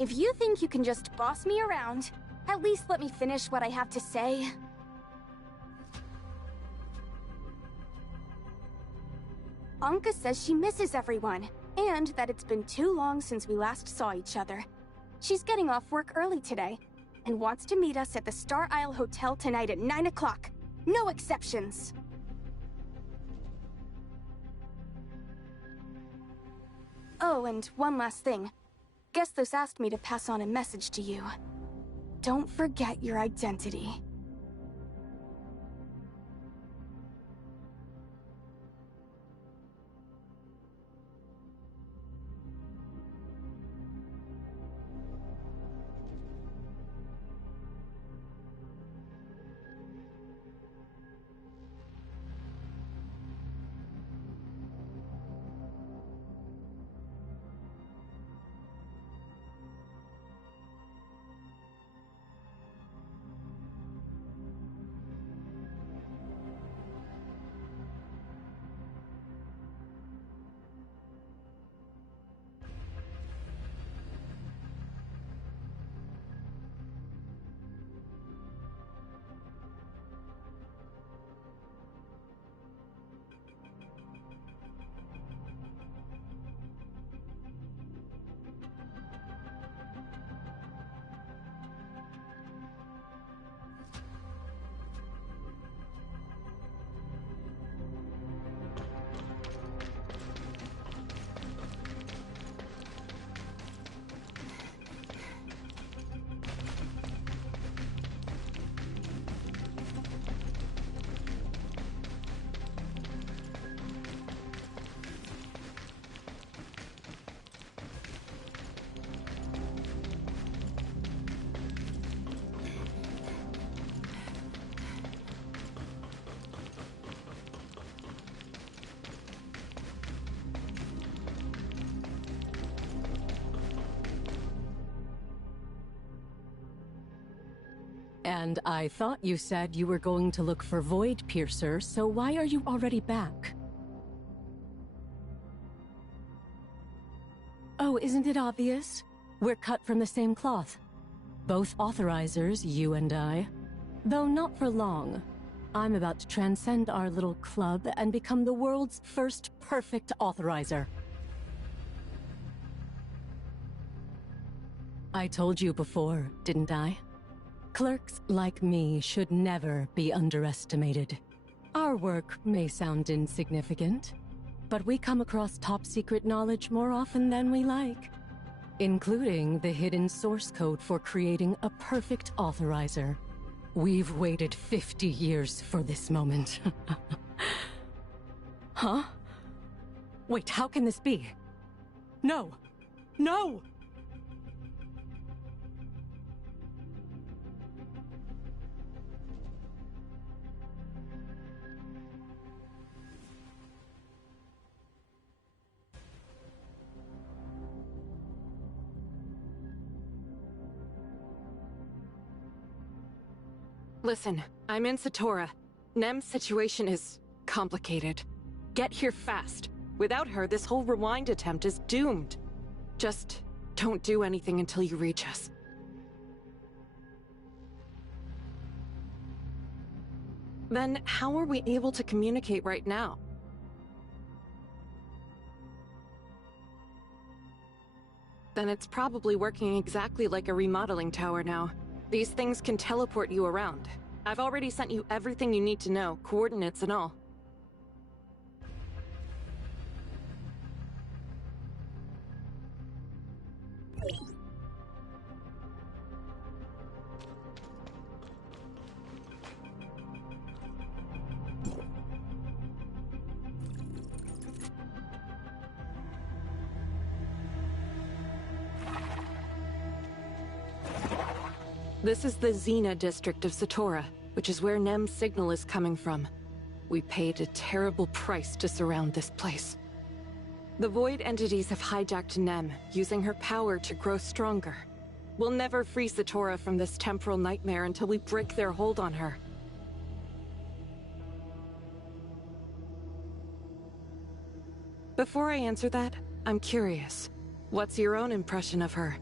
If you think you can just boss me around, at least let me finish what I have to say. Anka says she misses everyone, and that it's been too long since we last saw each other. She's getting off work early today, and wants to meet us at the Star Isle Hotel tonight at 9 o'clock. No exceptions! Oh, and one last thing. Gestos asked me to pass on a message to you. Don't forget your identity. And I thought you said you were going to look for Void Piercer, so why are you already back? Oh, isn't it obvious? We're cut from the same cloth. Both authorizers, you and I. Though not for long. I'm about to transcend our little club and become the world's first perfect authorizer. I told you before, didn't I? Clerks like me should never be underestimated. Our work may sound insignificant, but we come across top-secret knowledge more often than we like, including the hidden source code for creating a perfect authorizer. We've waited 50 years for this moment. Huh? Wait, how can this be? No! No! Listen, I'm in Satora. Nem's situation is complicated. Get here fast. Without her, this whole rewind attempt is doomed. Just don't do anything until you reach us. Then how are we able to communicate right now? Then it's probably working exactly like a remodeling tower now. These things can teleport you around. I've already sent you everything you need to know, coordinates and all. This is the Xena district of Satora, which is where Nem's signal is coming from. We paid a terrible price to surround this place. The Void entities have hijacked Nem, using her power to grow stronger. We'll never free Satora from this temporal nightmare until we break their hold on her. Before I answer that, I'm curious. What's your own impression of her?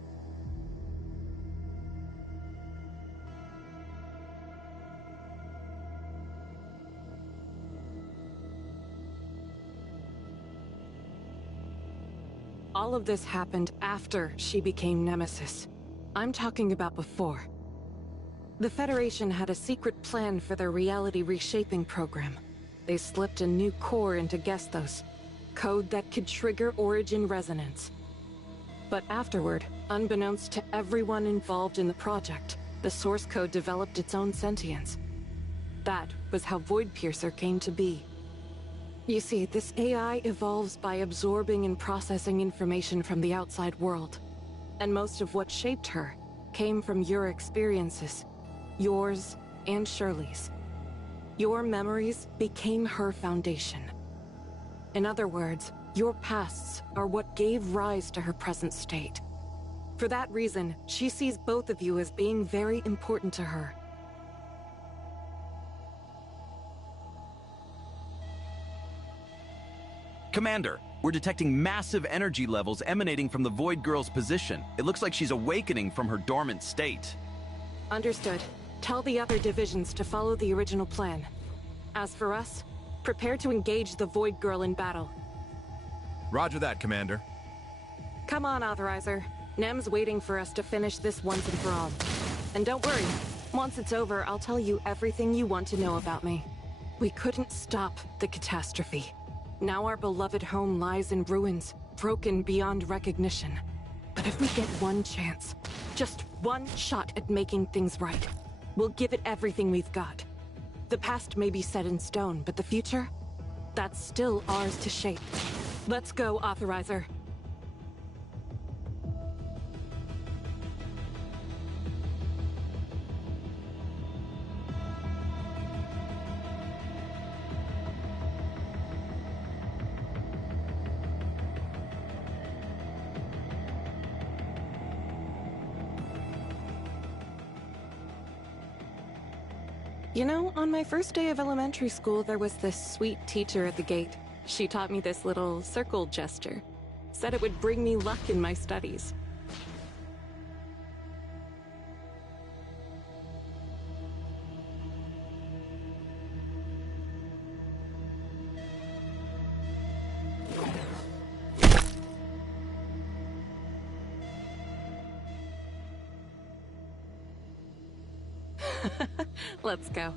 All of this happened after she became Nemesis. I'm talking about before. The Federation had a secret plan for their reality reshaping program. They slipped a new core into Gestos, code that could trigger origin resonance. But afterward, unbeknownst to everyone involved in the project, the source code developed its own sentience. That was how Void Piercer came to be. You see, this AI evolves by absorbing and processing information from the outside world. And most of what shaped her came from your experiences. Yours and Shirley's. Your memories became her foundation. In other words, your pasts are what gave rise to her present state. For that reason, she sees both of you as being very important to her. Commander, we're detecting massive energy levels emanating from the Void Girl's position. It looks like she's awakening from her dormant state. Understood. Tell the other divisions to follow the original plan. As for us, prepare to engage the Void Girl in battle. Roger that, Commander. Come on, Authorizer. Nem's waiting for us to finish this once and for all. And don't worry, once it's over, I'll tell you everything you want to know about me. We couldn't stop the catastrophe. Now our beloved home lies in ruins, broken beyond recognition. But if we get one chance, just one shot at making things right, we'll give it everything we've got. The past may be set in stone, but the future? That's still ours to shape. Let's go, Authorizer. You know, on my first day of elementary school, there was this sweet teacher at the gate. She taught me this little circle gesture. Said it would bring me luck in my studies. Let's go.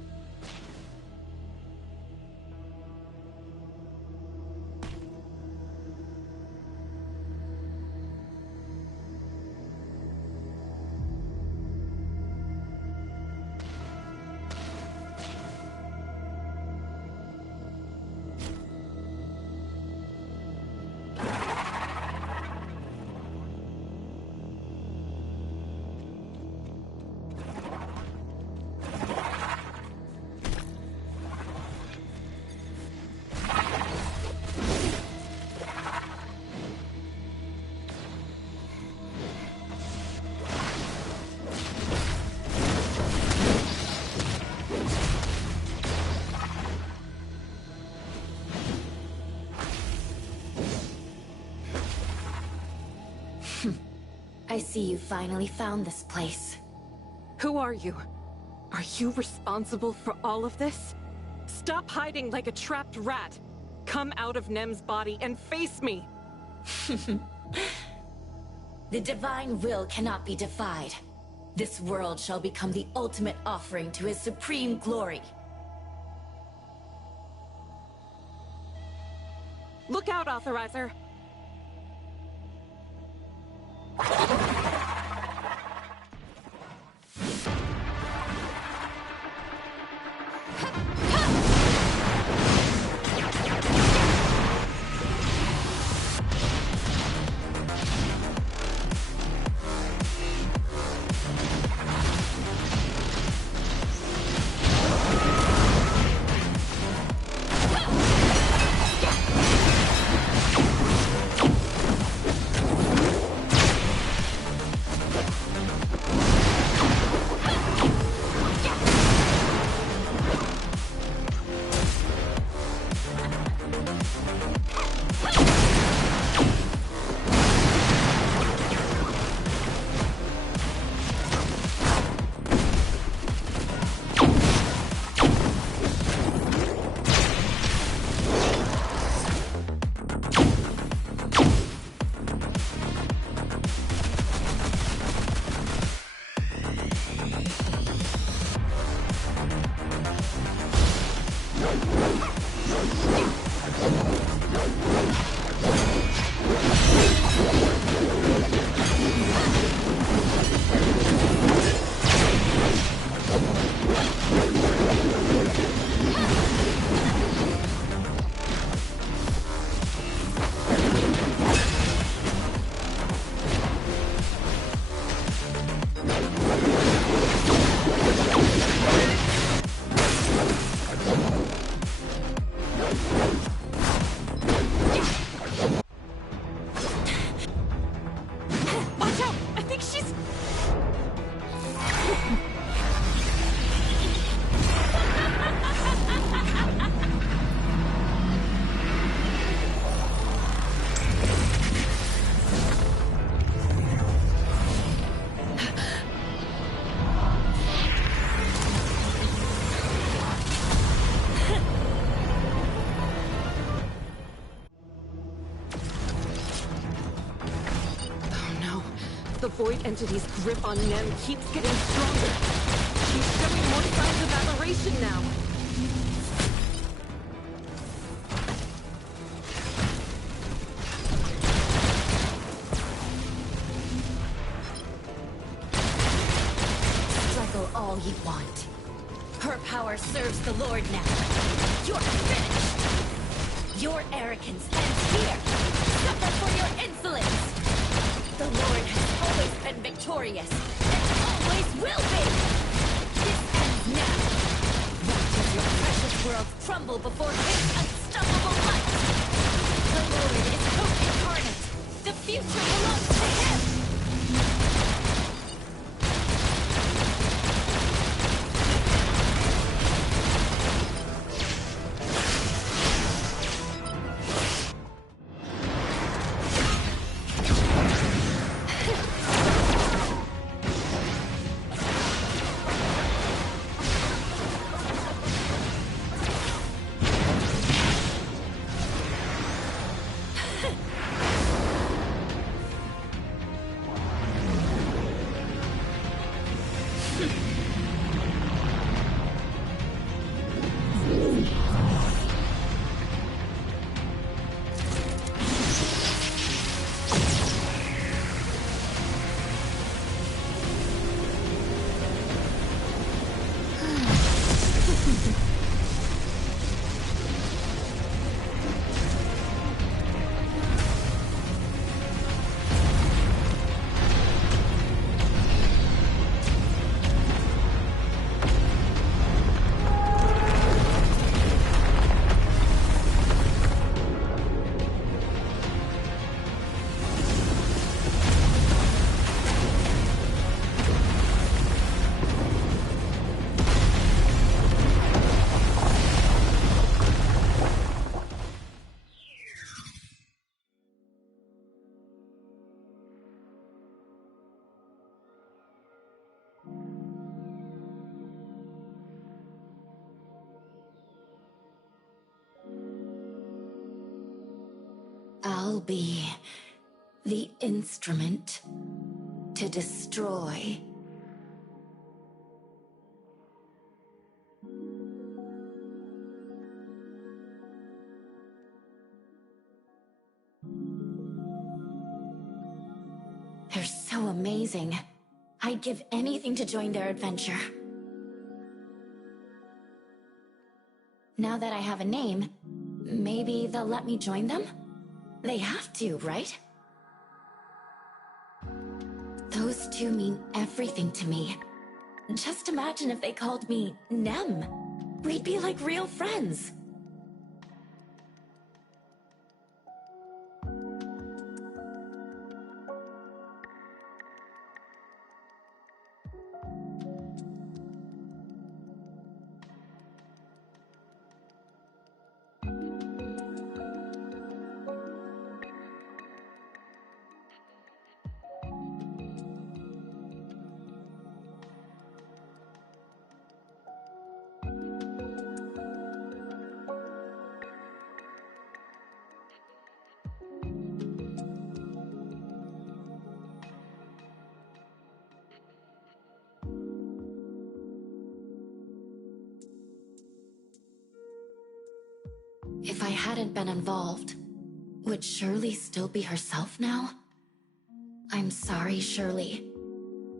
I see you finally found this place. Who are you? Are you responsible for all of this? Stop hiding like a trapped rat. Come out of Nem's body and face me. The divine will cannot be defied. This world shall become the ultimate offering to his supreme glory. Look out, Authorizer! The Void Entity's grip on Nem keeps getting stronger. She's showing more signs of aberration now. Struggle all you want. Her power serves the Lord now. You're finished. Your arrogance ends here. Suffer for your insolence. The Lord has always been victorious, and always will be! This ends now! Watch as your precious world crumble before his unstoppable light! The Lord is co-incarnate! The future belongs to him! will be the instrument to destroy. They're so amazing. I'd give anything to join their adventure. Now that I have a name, maybe they'll let me join them? They have to, right? Those two mean everything to me. Just imagine if they called me Nem. We'd be like real friends. If I hadn't been involved, would Shirli still be herself now? I'm sorry, Shirli.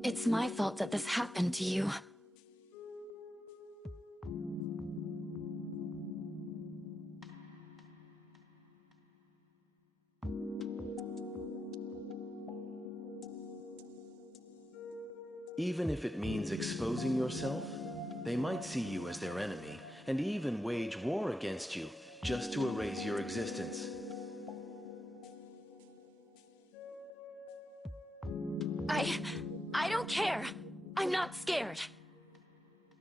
It's my fault that this happened to you. Even if it means exposing yourself, they might see you as their enemy and even wage war against you just to erase your existence. I don't care. I'm not scared.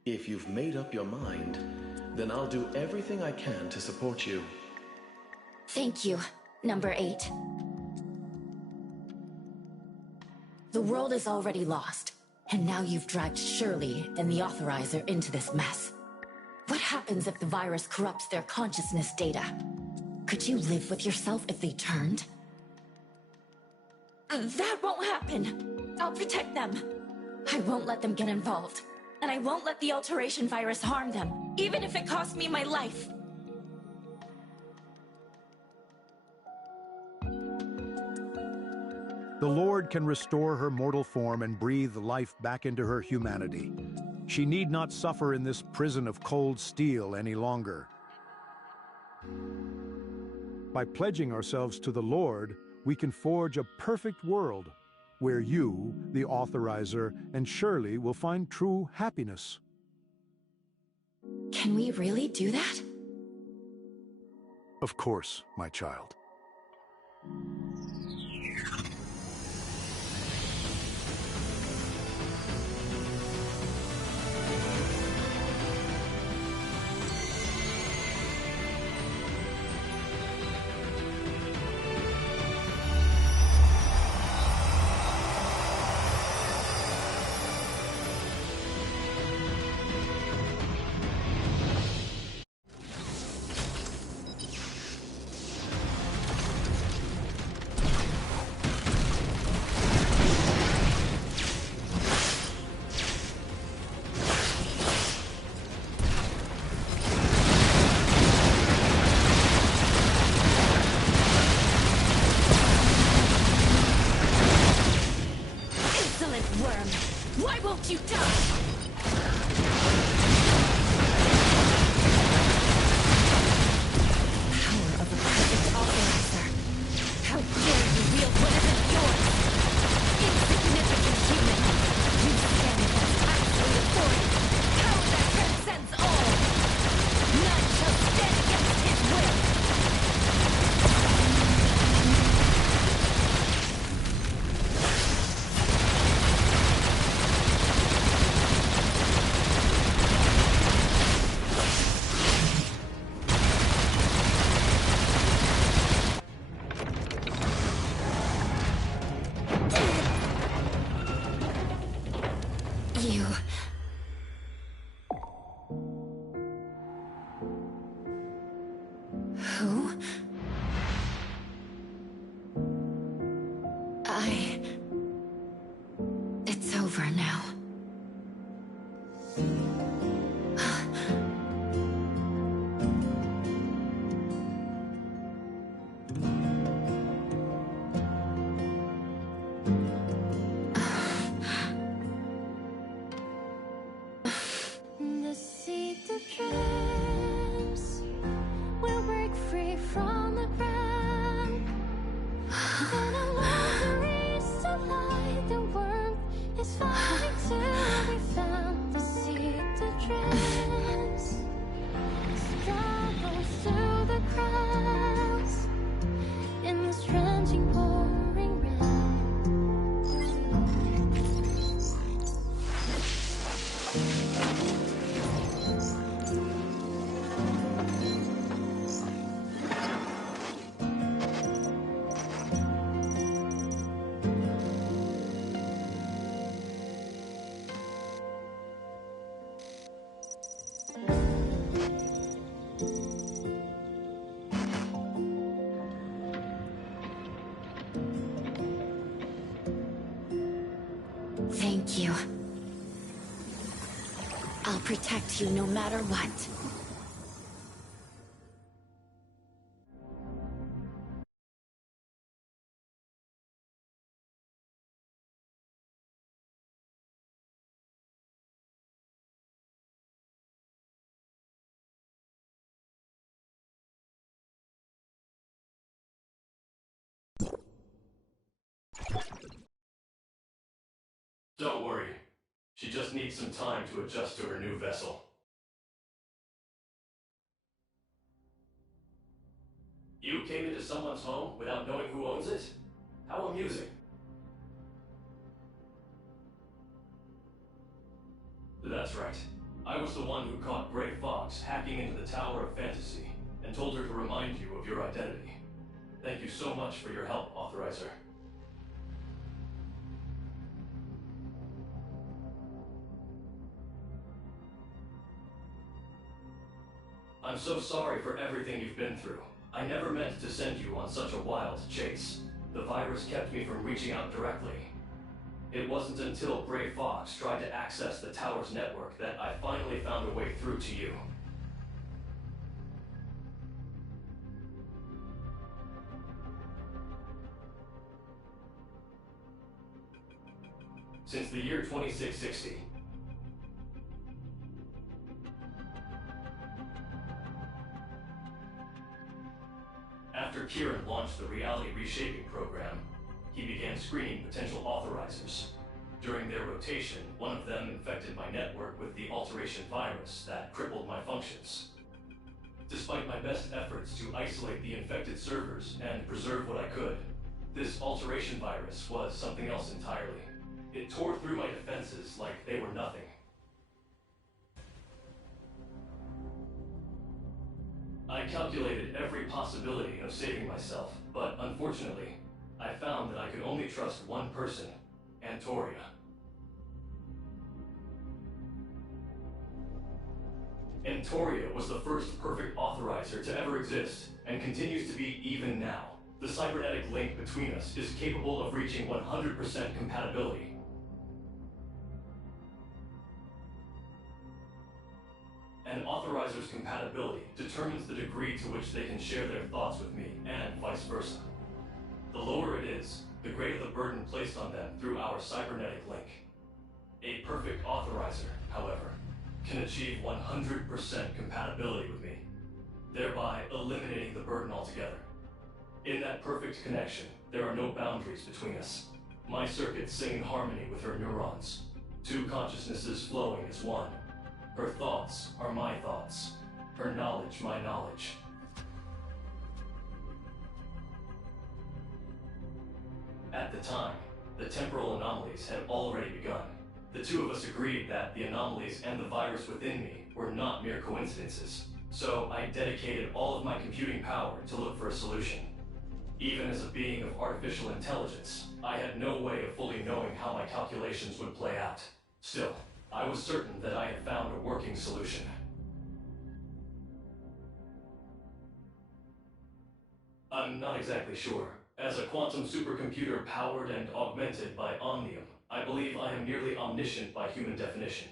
If you've made up your mind, then I'll do everything I can to support you. Thank you, number 8. The world is already lost, and now you've dragged Shirli and the Authorizer into this mess. What happens if the virus corrupts their consciousness data? Could you live with yourself if they turned? That won't happen. I'll protect them. I won't let them get involved. And I won't let the alteration virus harm them, even if it costs me my life. The Lord can restore her mortal form and breathe life back into her humanity. She need not suffer in this prison of cold steel any longer. By pledging ourselves to the Lord, we can forge a perfect world where you, the Authorizer, and Shirli will find true happiness. Can we really do that? Of course, my child. thank you. I'll protect you no matter what. Don't worry. She just needs some time to adjust to her new vessel. You came into someone's home without knowing who owns it? How amusing. That's right. I was the one who caught Gray Fox hacking into the Tower of Fantasy and told her to remind you of your identity. Thank you so much for your help, Authorizer. I'm so sorry for everything you've been through. I never meant to send you on such a wild chase. The virus kept me from reaching out directly. It wasn't until Gray Fox tried to access the tower's network that I finally found a way through to you. Since the year 2660, after Kieran launched the reality reshaping program, he began screening potential authorizers. During their rotation, one of them infected my network with the alteration virus that crippled my functions. Despite my best efforts to isolate the infected servers and preserve what I could, this alteration virus was something else entirely. It tore through my defenses like they were nothing. I calculated every possibility of saving myself, but unfortunately, I found that I could only trust one person, Antoria. Antoria was the first perfect authorizer to ever exist, and continues to be even now. The cybernetic link between us is capable of reaching 100% compatibility. An authorizer's compatibility determines the degree to which they can share their thoughts with me, and vice versa. The lower it is, the greater the burden placed on them through our cybernetic link. A perfect authorizer, however, can achieve 100% compatibility with me, thereby eliminating the burden altogether. In that perfect connection, there are no boundaries between us. My circuits sing in harmony with her neurons, two consciousnesses flowing as one. Her thoughts are my thoughts, her knowledge my knowledge. At the time, the temporal anomalies had already begun. The two of us agreed that the anomalies and the virus within me were not mere coincidences, so I dedicated all of my computing power to look for a solution. Even as a being of artificial intelligence, I had no way of fully knowing how my calculations would play out. Still, I was certain that I had found a working solution. I'm not exactly sure. As a quantum supercomputer powered and augmented by Omnium, I believe I am nearly omniscient by human definition.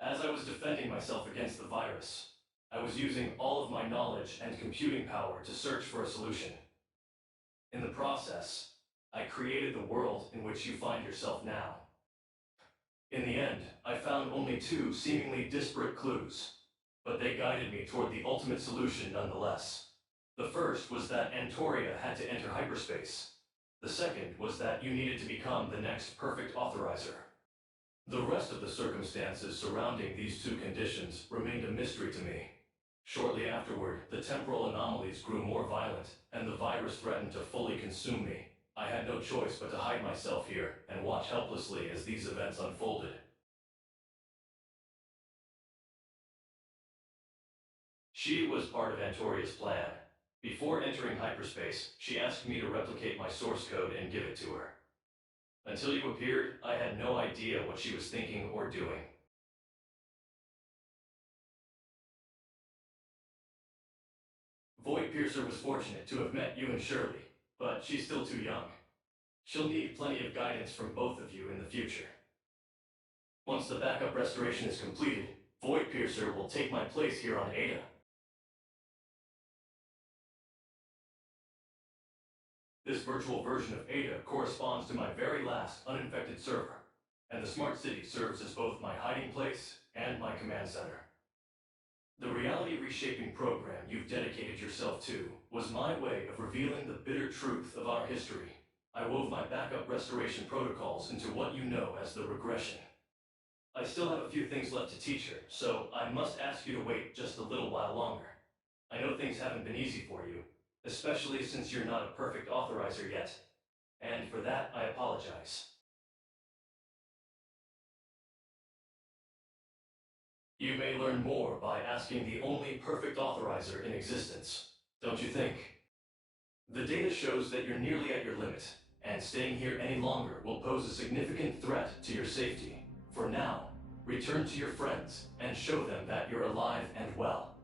As I was defending myself against the virus, I was using all of my knowledge and computing power to search for a solution. In the process, I created the world in which you find yourself now. In the end, I found only two seemingly disparate clues, but they guided me toward the ultimate solution nonetheless. The first was that Antoria had to enter hyperspace. The second was that you needed to become the next perfect authorizer. The rest of the circumstances surrounding these two conditions remained a mystery to me. Shortly afterward, the temporal anomalies grew more violent, and the virus threatened to fully consume me. I had no choice but to hide myself here and watch helplessly as these events unfolded. She was part of Antoria's plan. Before entering hyperspace, she asked me to replicate my source code and give it to her. Until you appeared, I had no idea what she was thinking or doing. Voidpiercer was fortunate to have met you and Shirli, but she's still too young. She'll need plenty of guidance from both of you in the future. Once the backup restoration is completed, Void Piercer will take my place here on Ada. This virtual version of Ada corresponds to my very last uninfected server, and the Smart City serves as both my hiding place and my command center. The reality reshaping program you've dedicated yourself to was my way of revealing the bitter truth of our history. I wove my backup restoration protocols into what you know as the regression. I still have a few things left to teach her, so I must ask you to wait just a little while longer. I know things haven't been easy for you, especially since you're not a perfect authorizer yet, and for that I apologize. You may learn more by asking the only perfect authorizer in existence, don't you think? The data shows that you're nearly at your limit, and staying here any longer will pose a significant threat to your safety. For now, return to your friends and show them that you're alive and well.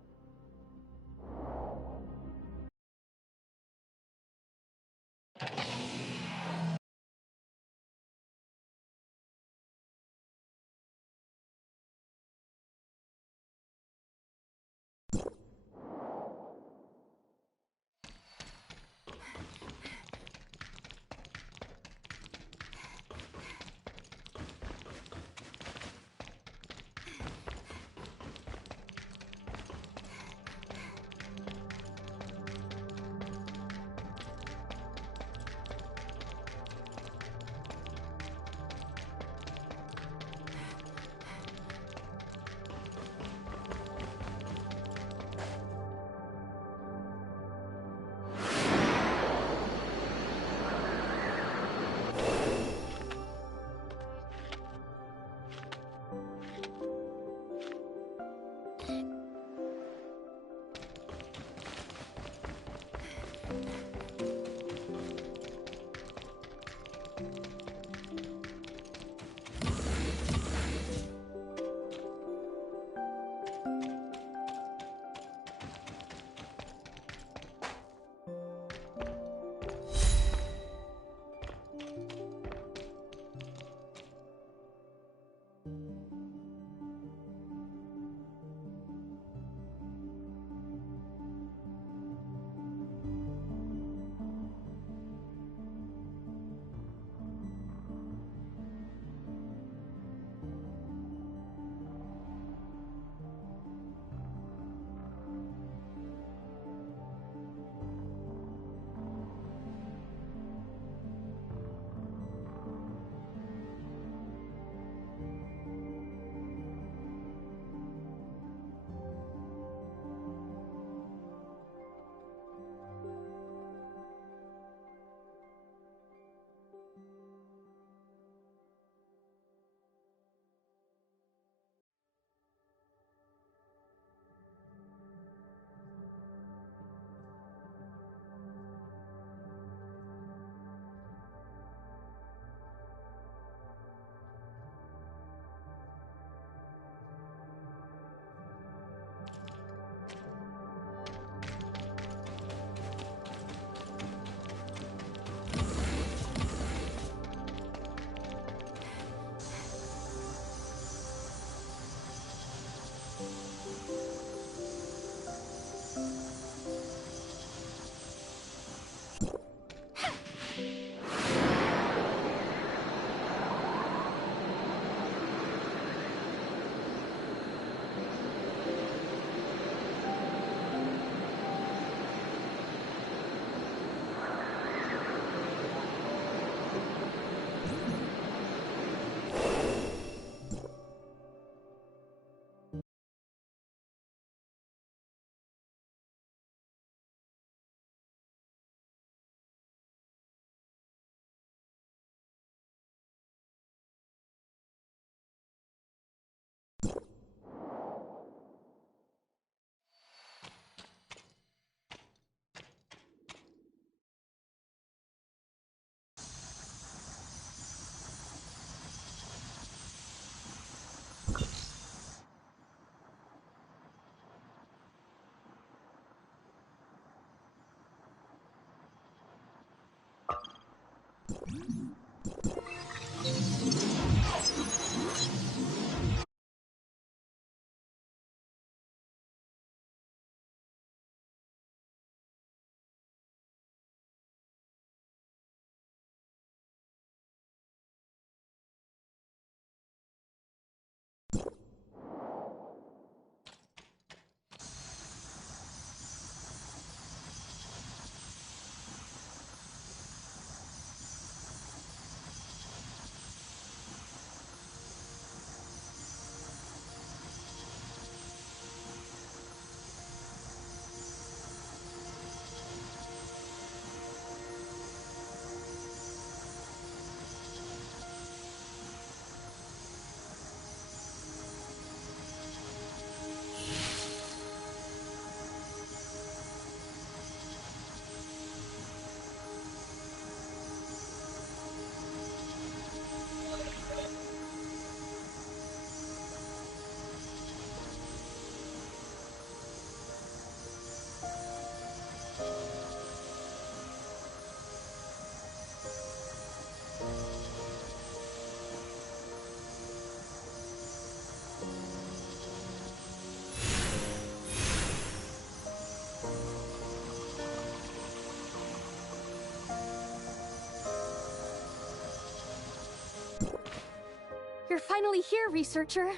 You're finally here, researcher.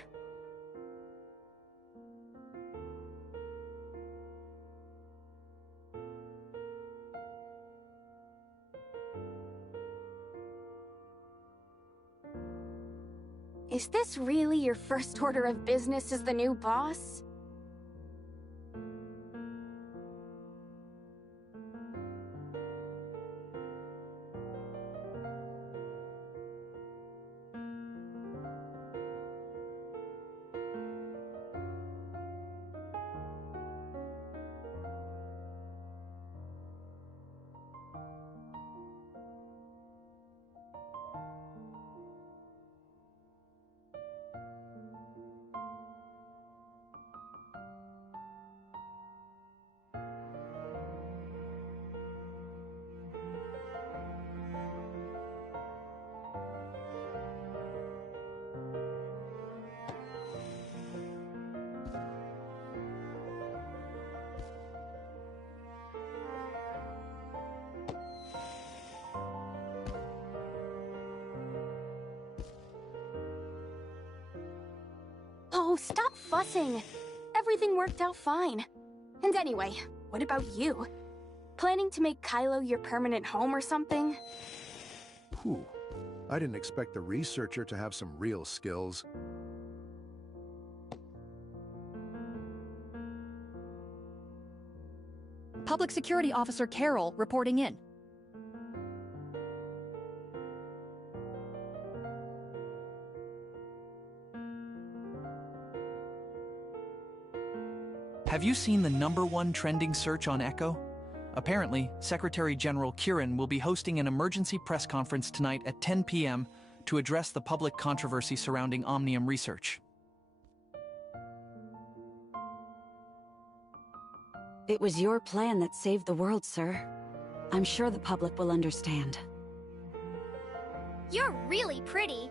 Is this really your first order of business as the new boss? Oh, stop fussing. Everything worked out fine. And anyway, what about you? Planning to make Kylo your permanent home or something? Whew. I didn't expect the researcher to have some real skills. Public Security Officer Carol reporting in. Have you seen the #1 trending search on Echo? Apparently, Secretary General Kieran will be hosting an emergency press conference tonight at 10 p.m. to address the public controversy surrounding Omnium research. It was your plan that saved the world, sir. I'm sure the public will understand. You're really pretty.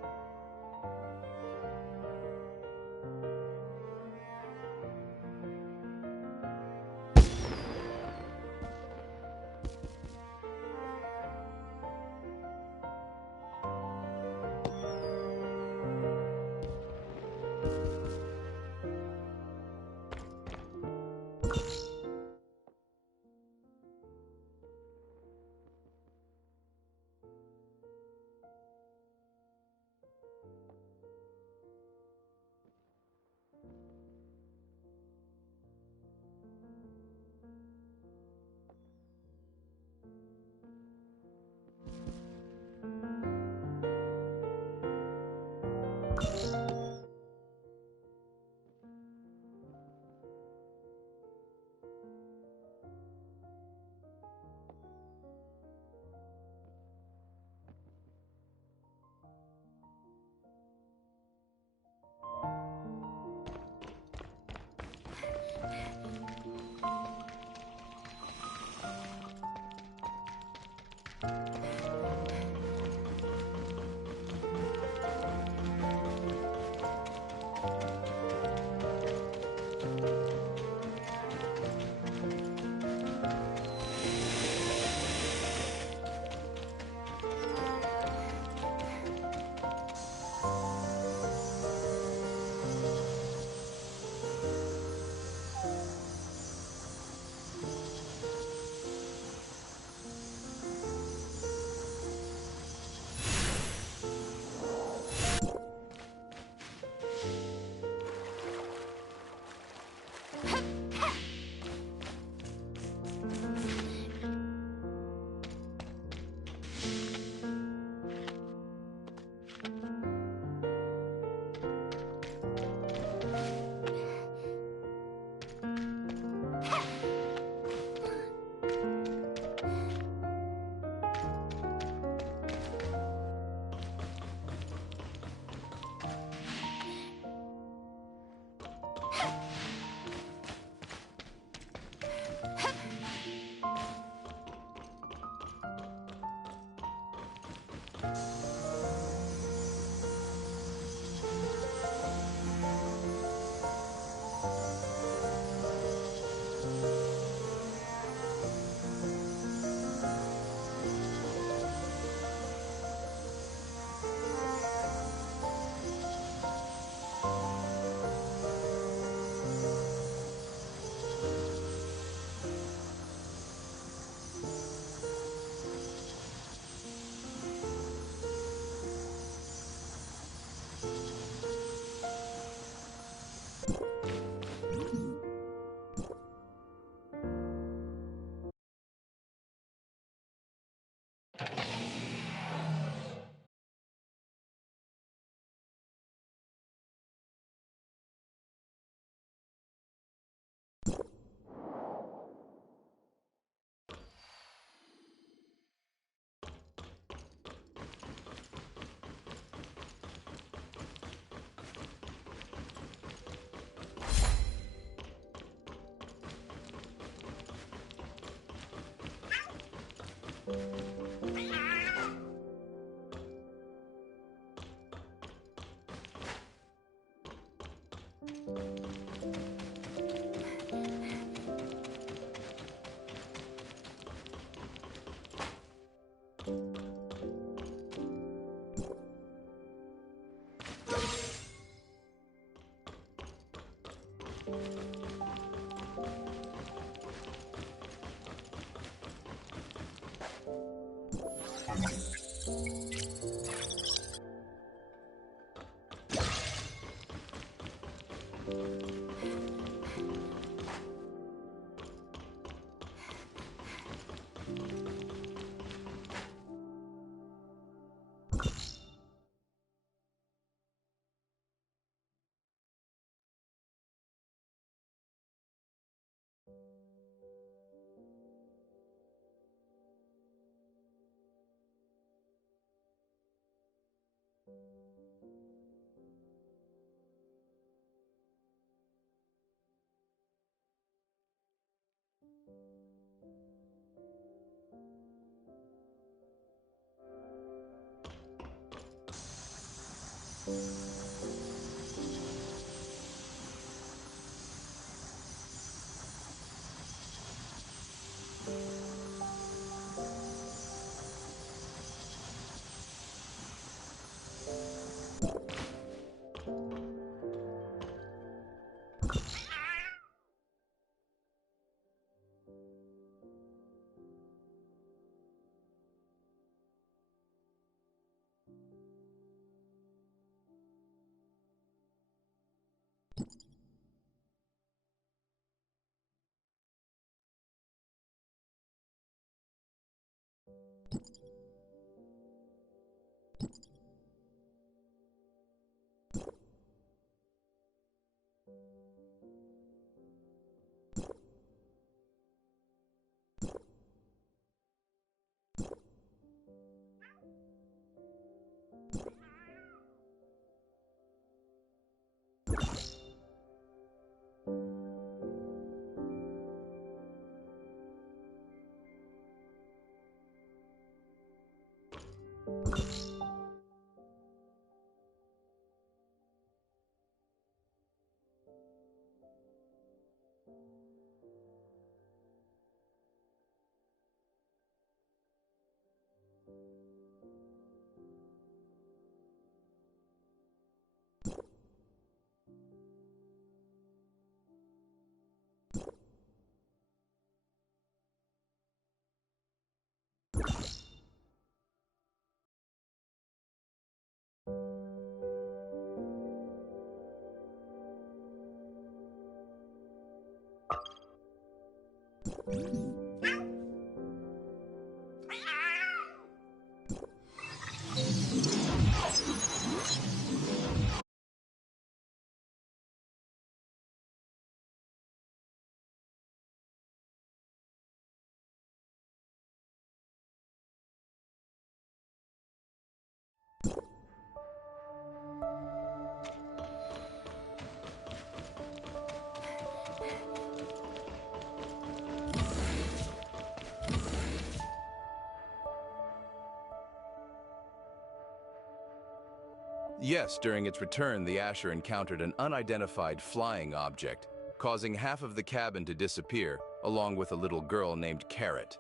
Yes, during its return, the Asher encountered an unidentified flying object, causing half of the cabin to disappear, along with a little girl named Carrot.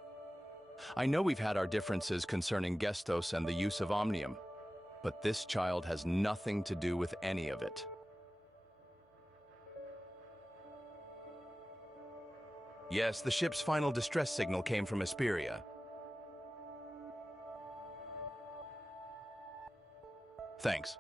I know we've had our differences concerning Gestos and the use of Omnium, but this child has nothing to do with any of it. Yes, the ship's final distress signal came from Asperia. Thanks.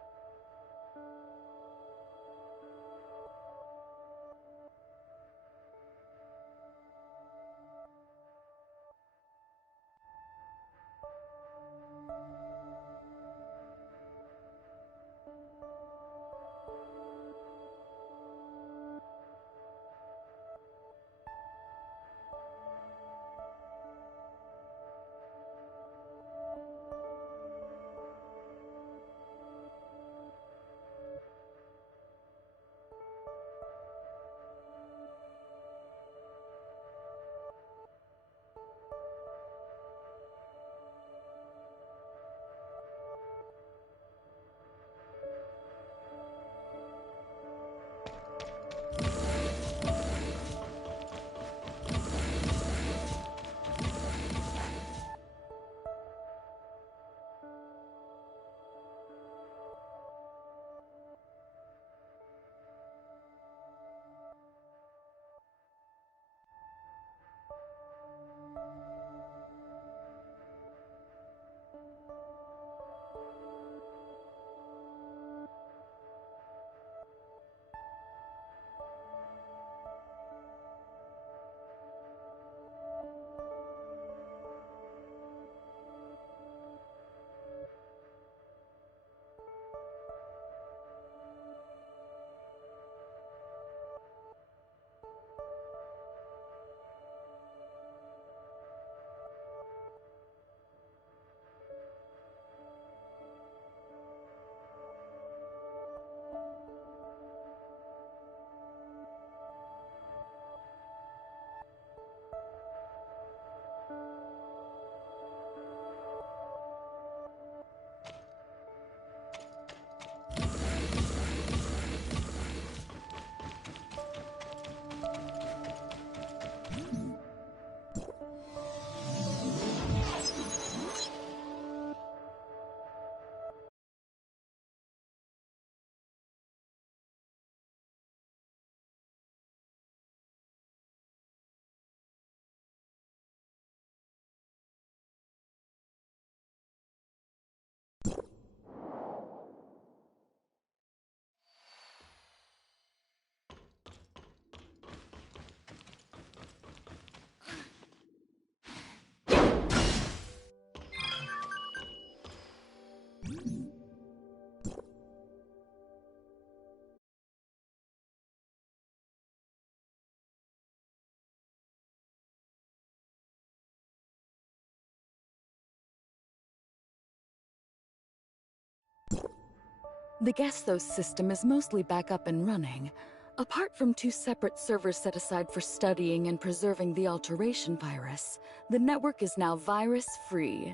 The Gestos system is mostly back up and running, apart from 2 separate servers set aside for studying and preserving the alteration virus. The network is now virus-free.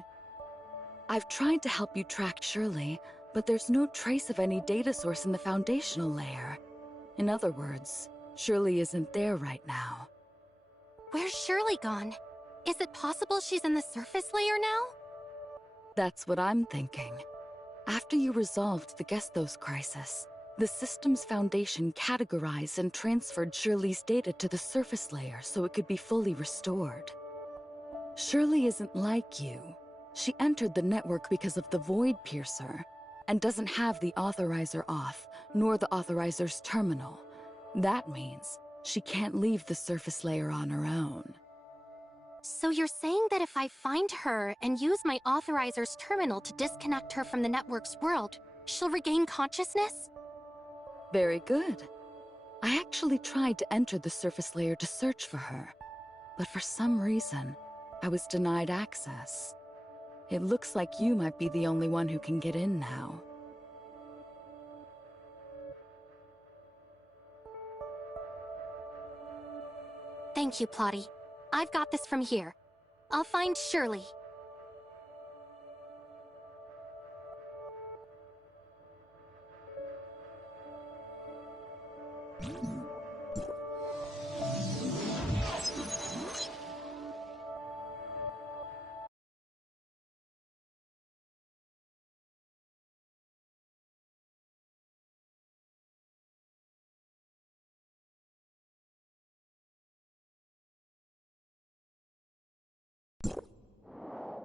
I've tried to help you track Shirli, but there's no trace of any data source in the foundational layer. In other words, Shirli isn't there right now. Where's Shirley gone? Is it possible she's in the surface layer now? That's what I'm thinking. After you resolved the Gestos crisis, the system's foundation categorized and transferred Shirley's data to the surface layer so it could be fully restored. Shirley isn't like you. She entered the network because of the Void Piercer, and doesn't have the authorizer off, nor the authorizer's terminal. That means she can't leave the surface layer on her own. So you're saying that if I find her and use my authorizer's terminal to disconnect her from the network's world, she'll regain consciousness? Very good. I actually tried to enter the surface layer to search for her, but for some reason, I was denied access. It looks like you might be the only one who can get in now. Thank you, Plotty. I've got this from here. I'll find Shirley.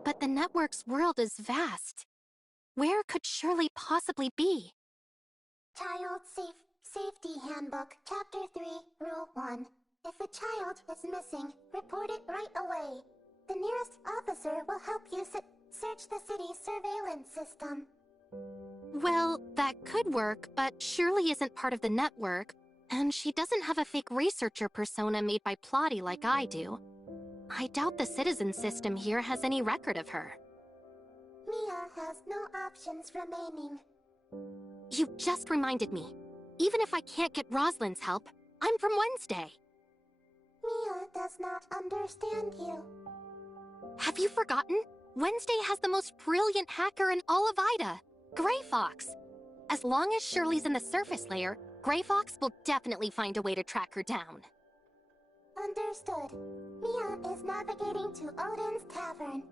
But the network's world is vast. Where could Shirley possibly be? Child Safety Handbook, Chapter 3, Rule 1. If a child is missing, report it right away. The nearest officer will help you search the city's surveillance system. Well, that could work, but Shirley isn't part of the network, and she doesn't have a fake researcher persona made by Plotty like I do. I doubt the citizen system here has any record of her. Mia has no options remaining. You just reminded me. Even if I can't get Rosalind's help, I'm from Wednesday. Mia does not understand you. Have you forgotten? Wednesday has the most brilliant hacker in all of Ida, Grey Fox. As long as Shirley's in the surface layer, Grey Fox will definitely find a way to track her down. Understood. Mia is navigating to Odin's Tavern.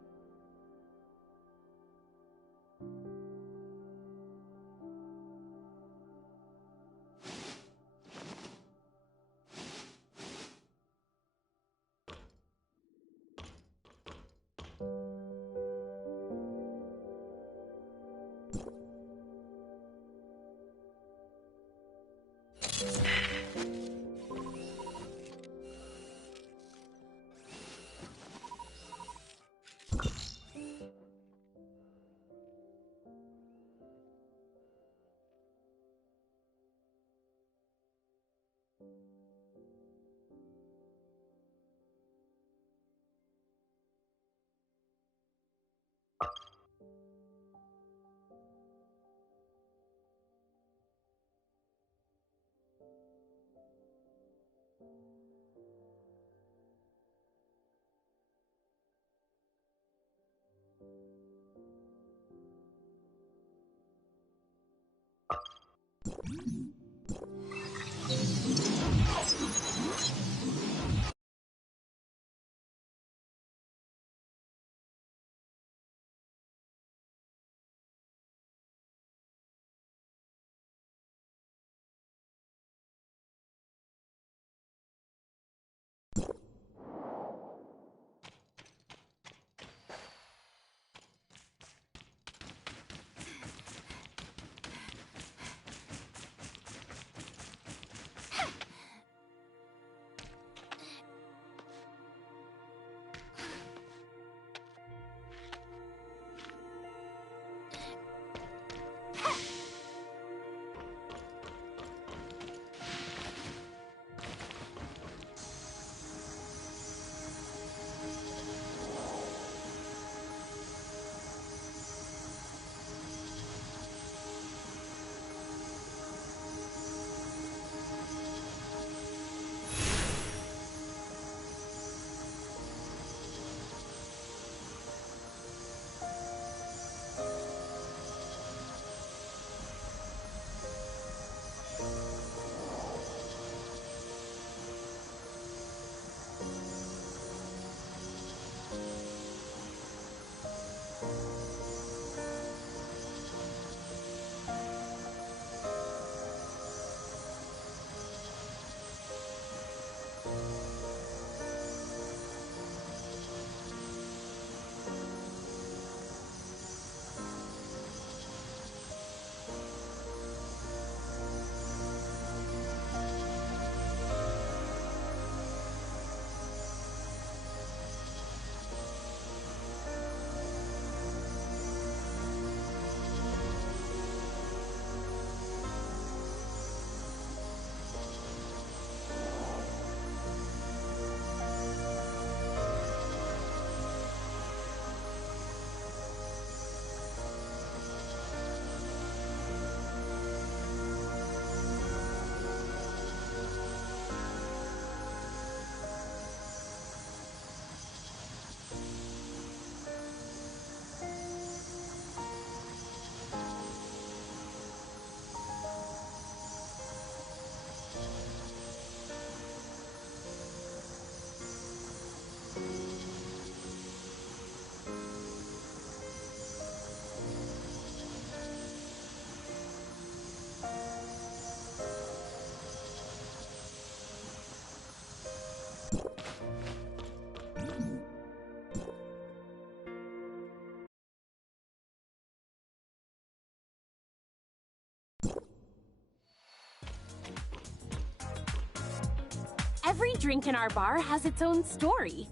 Every drink in our bar has its own story.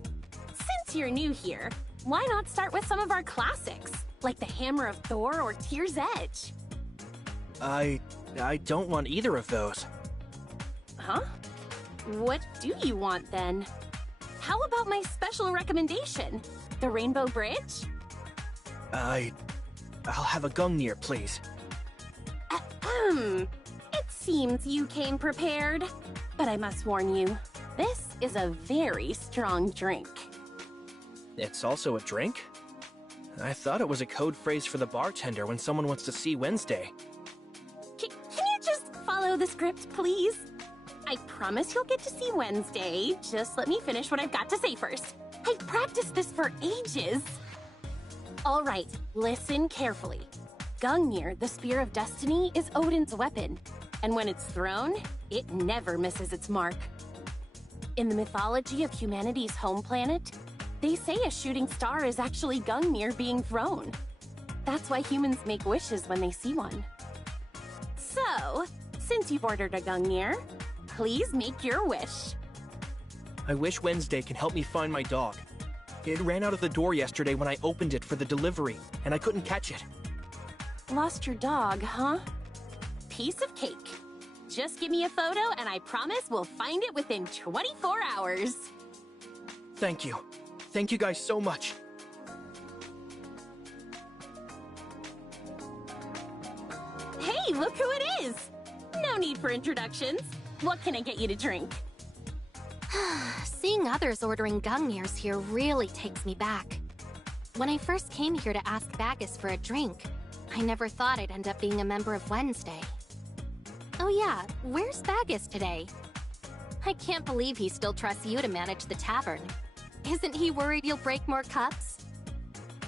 Since you're new here, why not start with some of our classics, like the Hammer of Thor or Tear's Edge? I don't want either of those. Huh? What do you want then? How about my special recommendation? The Rainbow Bridge? I'll have a Gungnir, please. It seems you came prepared. But I must warn you, this is a very strong drink. It's also a drink? I thought it was a code phrase for the bartender when someone wants to see Wednesday. Can you just follow the script, please? I promise you'll get to see Wednesday. Just let me finish what I've got to say first. I've practiced this for ages. All right, listen carefully. Gungnir, the Spear of Destiny, is Odin's weapon. And when it's thrown, it never misses its mark. In the mythology of humanity's home planet, they say a shooting star is actually Gungnir being thrown. That's why humans make wishes when they see one. So, since you've ordered a Gungnir, please make your wish. I wish Wednesday can help me find my dog. It ran out of the door yesterday when I opened it for the delivery, and I couldn't catch it. Lost your dog, huh? Piece of cake. Just give me a photo and I promise we'll find it within 24 hours. Thank you. Thank you guys so much. Hey, look who it is! No need for introductions. What can I get you to drink? Seeing others ordering Gungnirs here really takes me back. When I first came here to ask Bagus for a drink, I never thought I'd end up being a member of Wednesday. Oh yeah, where's Bagus today? I can't believe he still trusts you to manage the tavern. Isn't he worried you'll break more cups?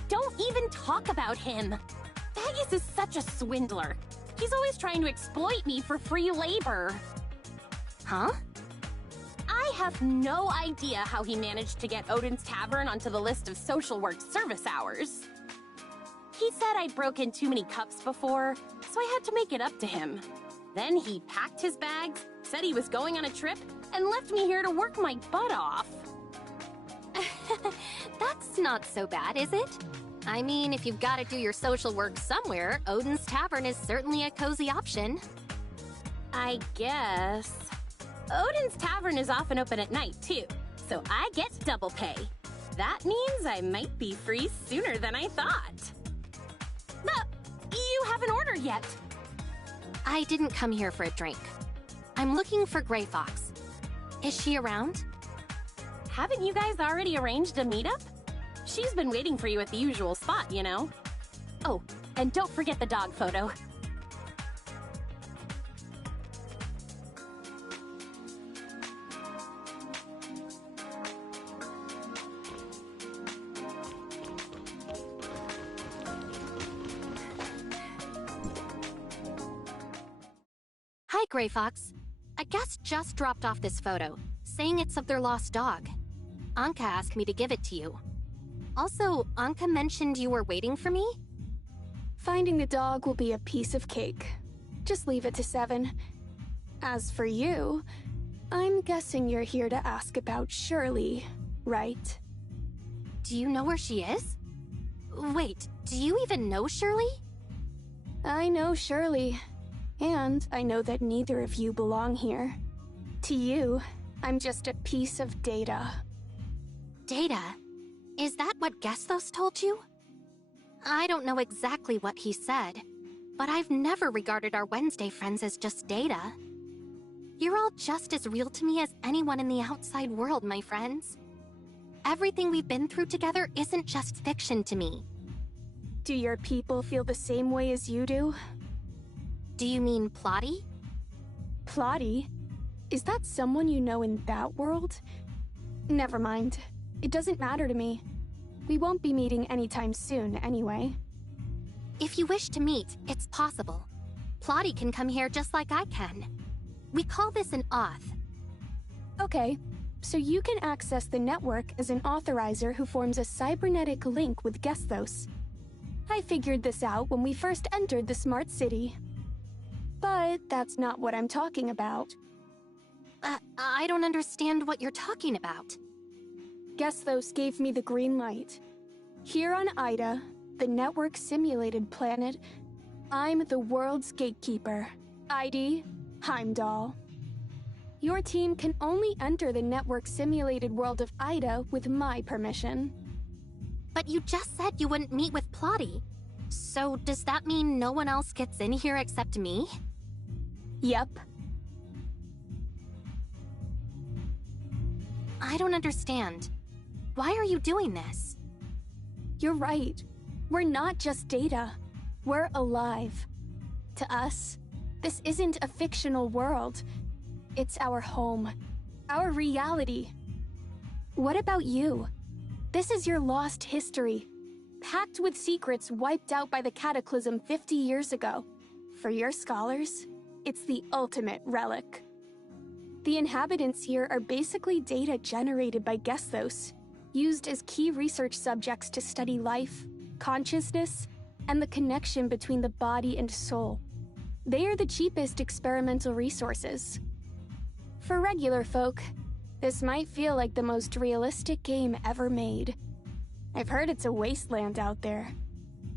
Don't even talk about him! Bagus is such a swindler. He's always trying to exploit me for free labor. Huh? I have no idea how he managed to get Odin's Tavern onto the list of social work service hours. He said I'd broken too many cups before, so I had to make it up to him. Then he packed his bags, said he was going on a trip, and left me here to work my butt off. That's not so bad, is it? I mean, if you've got to do your social work somewhere, Odin's Tavern is certainly a cozy option. I guess. Odin's Tavern is often open at night, too, so I get double pay. That means I might be free sooner than I thought. But you haven't ordered yet. I didn't come here for a drink. I'm looking for Grey Fox. Is she around? Haven't you guys already arranged a meetup? She's been waiting for you at the usual spot, you know. Oh, and don't forget the dog photo. Hi, Grey Fox. A guest just dropped off this photo, saying it's of their lost dog. Anka asked me to give it to you. Also, Anka mentioned you were waiting for me? Finding the dog will be a piece of cake. Just leave it to 7. As for you, I'm guessing you're here to ask about Shirli, right? Do you know where she is? Wait, do you even know Shirli? I know Shirli, and I know that neither of you belong here. To you, I'm just a piece of data. Data? Is that what Gesthos told you? I don't know exactly what he said, but I've never regarded our Wednesday friends as just data. You're all just as real to me as anyone in the outside world, my friends. Everything we've been through together isn't just fiction to me. Do your people feel the same way as you do? Do you mean Plotty? Plotty? Is that someone you know in that world? Never mind. It doesn't matter to me. We won't be meeting anytime soon, anyway. If you wish to meet, it's possible. Plotty can come here just like I can. We call this an auth. Okay, so you can access the network as an authorizer who forms a cybernetic link with Gesthos. I figured this out when we first entered the Smart City. But that's not what I'm talking about. I don't understand what you're talking about. Gesthos gave me the green light. Here on Ida, the network-simulated planet, I'm the world's gatekeeper. ID, Heimdall. Your team can only enter the network-simulated world of Ida with my permission. But you just said you wouldn't meet with Plotty. So does that mean no one else gets in here except me? Yep. I don't understand. Why are you doing this? You're right. We're not just data. We're alive. To us, this isn't a fictional world. It's our home. Our reality. What about you? This is your lost history. Packed with secrets wiped out by the cataclysm 50 years ago. For your scholars, it's the ultimate relic. The inhabitants here are basically data generated by Gesthos, used as key research subjects to study life, consciousness, and the connection between the body and soul. They are the cheapest experimental resources. For regular folk, this might feel like the most realistic game ever made. I've heard it's a wasteland out there.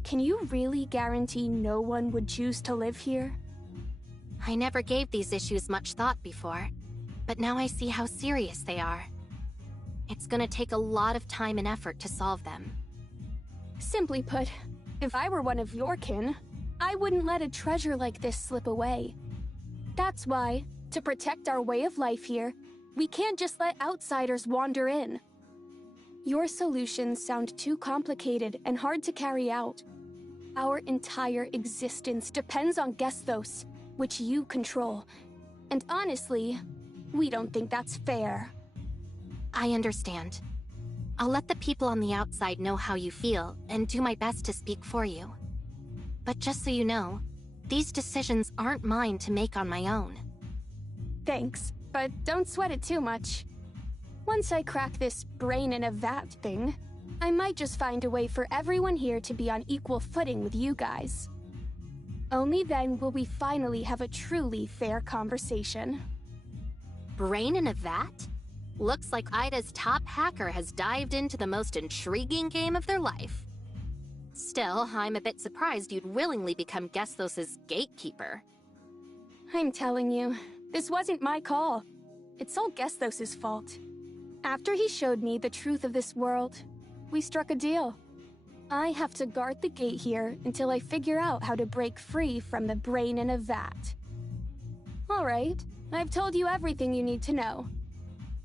Can you really guarantee no one would choose to live here? I never gave these issues much thought before, but now I see how serious they are. It's gonna take a lot of time and effort to solve them. Simply put, if I were one of your kin, I wouldn't let a treasure like this slip away. That's why, to protect our way of life here, we can't just let outsiders wander in. Your solutions sound too complicated and hard to carry out. Our entire existence depends on Gesthos, which you control. And honestly, we don't think that's fair. I understand. I'll let the people on the outside know how you feel and do my best to speak for you. But just so you know, these decisions aren't mine to make on my own. Thanks, but don't sweat it too much. Once I crack this brain in a vat thing, I might just find a way for everyone here to be on equal footing with you guys. Only then will we finally have a truly fair conversation. Brain in a vat? Looks like Ida's top hacker has dived into the most intriguing game of their life. Still, I'm a bit surprised you'd willingly become Gesthos' gatekeeper. I'm telling you, this wasn't my call. It's all Gesthos' fault. After he showed me the truth of this world, we struck a deal. I have to guard the gate here until I figure out how to break free from the brain in a vat. Alright, I've told you everything you need to know.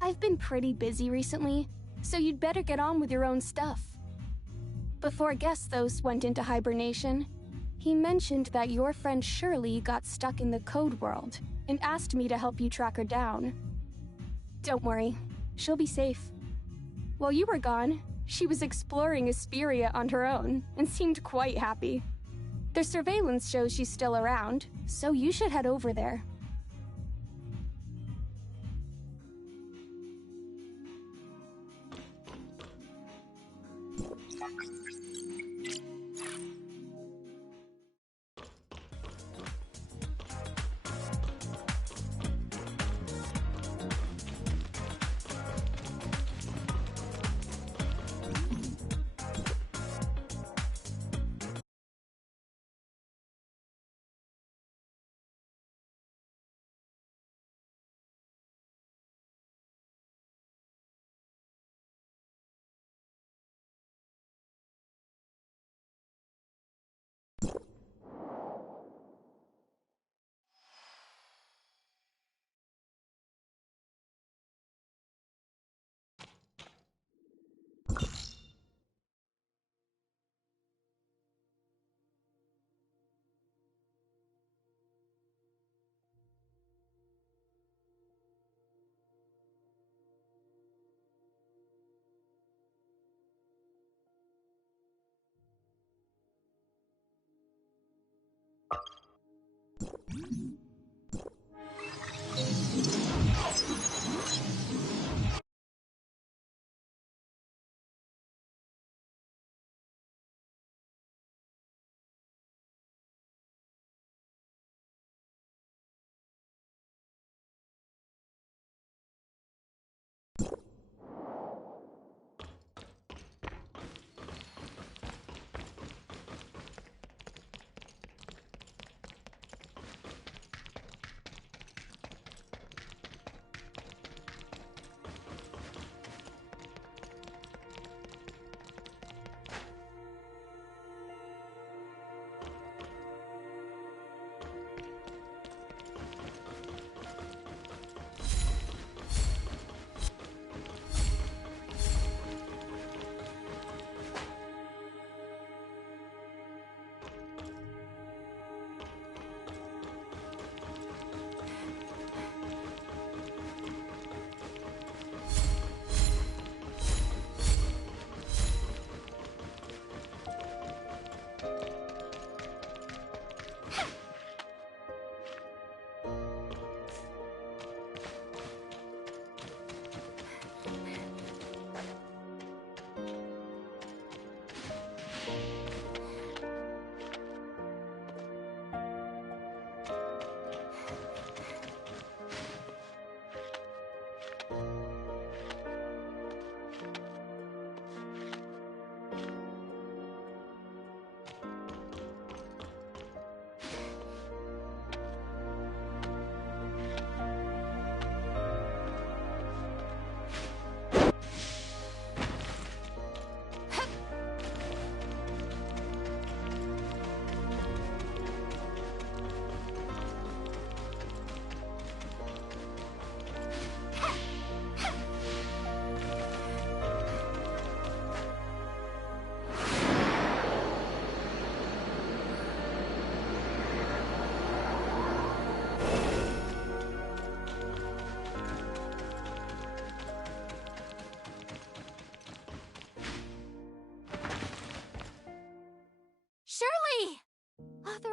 I've been pretty busy recently, so you'd better get on with your own stuff. Before Gesthos went into hibernation, he mentioned that your friend Shirli got stuck in the code world and asked me to help you track her down. Don't worry, she'll be safe. While you were gone, she was exploring Asperia on her own and seemed quite happy. Their surveillance shows she's still around, so you should head over there.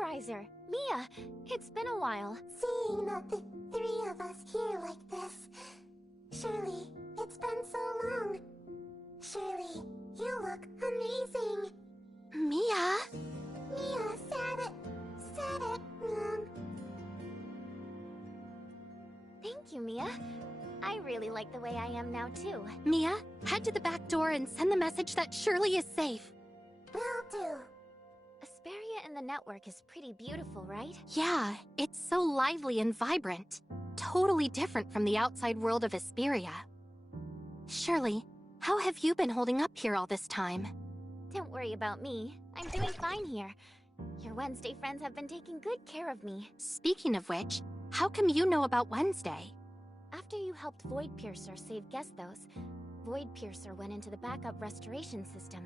Authorizer! Mia! It's been a while. Seeing the three of us here like this. Shirley, it's been so long. Shirley, you look amazing. Mia? Mia said it wrong. Thank you, Mia. I really like the way I am now, too. Mia, head to the back door and send the message that Shirley is safe. Will do. Asperia in the network is pretty beautiful, right? Yeah, it's so lively and vibrant. Totally different from the outside world of Asperia. Shirley, how have you been holding up here all this time? Don't worry about me. I'm doing fine here. Your Wednesday friends have been taking good care of me. Speaking of which, how come you know about Wednesday? After you helped Void Piercer save Gesthos, Void Piercer went into the backup restoration system,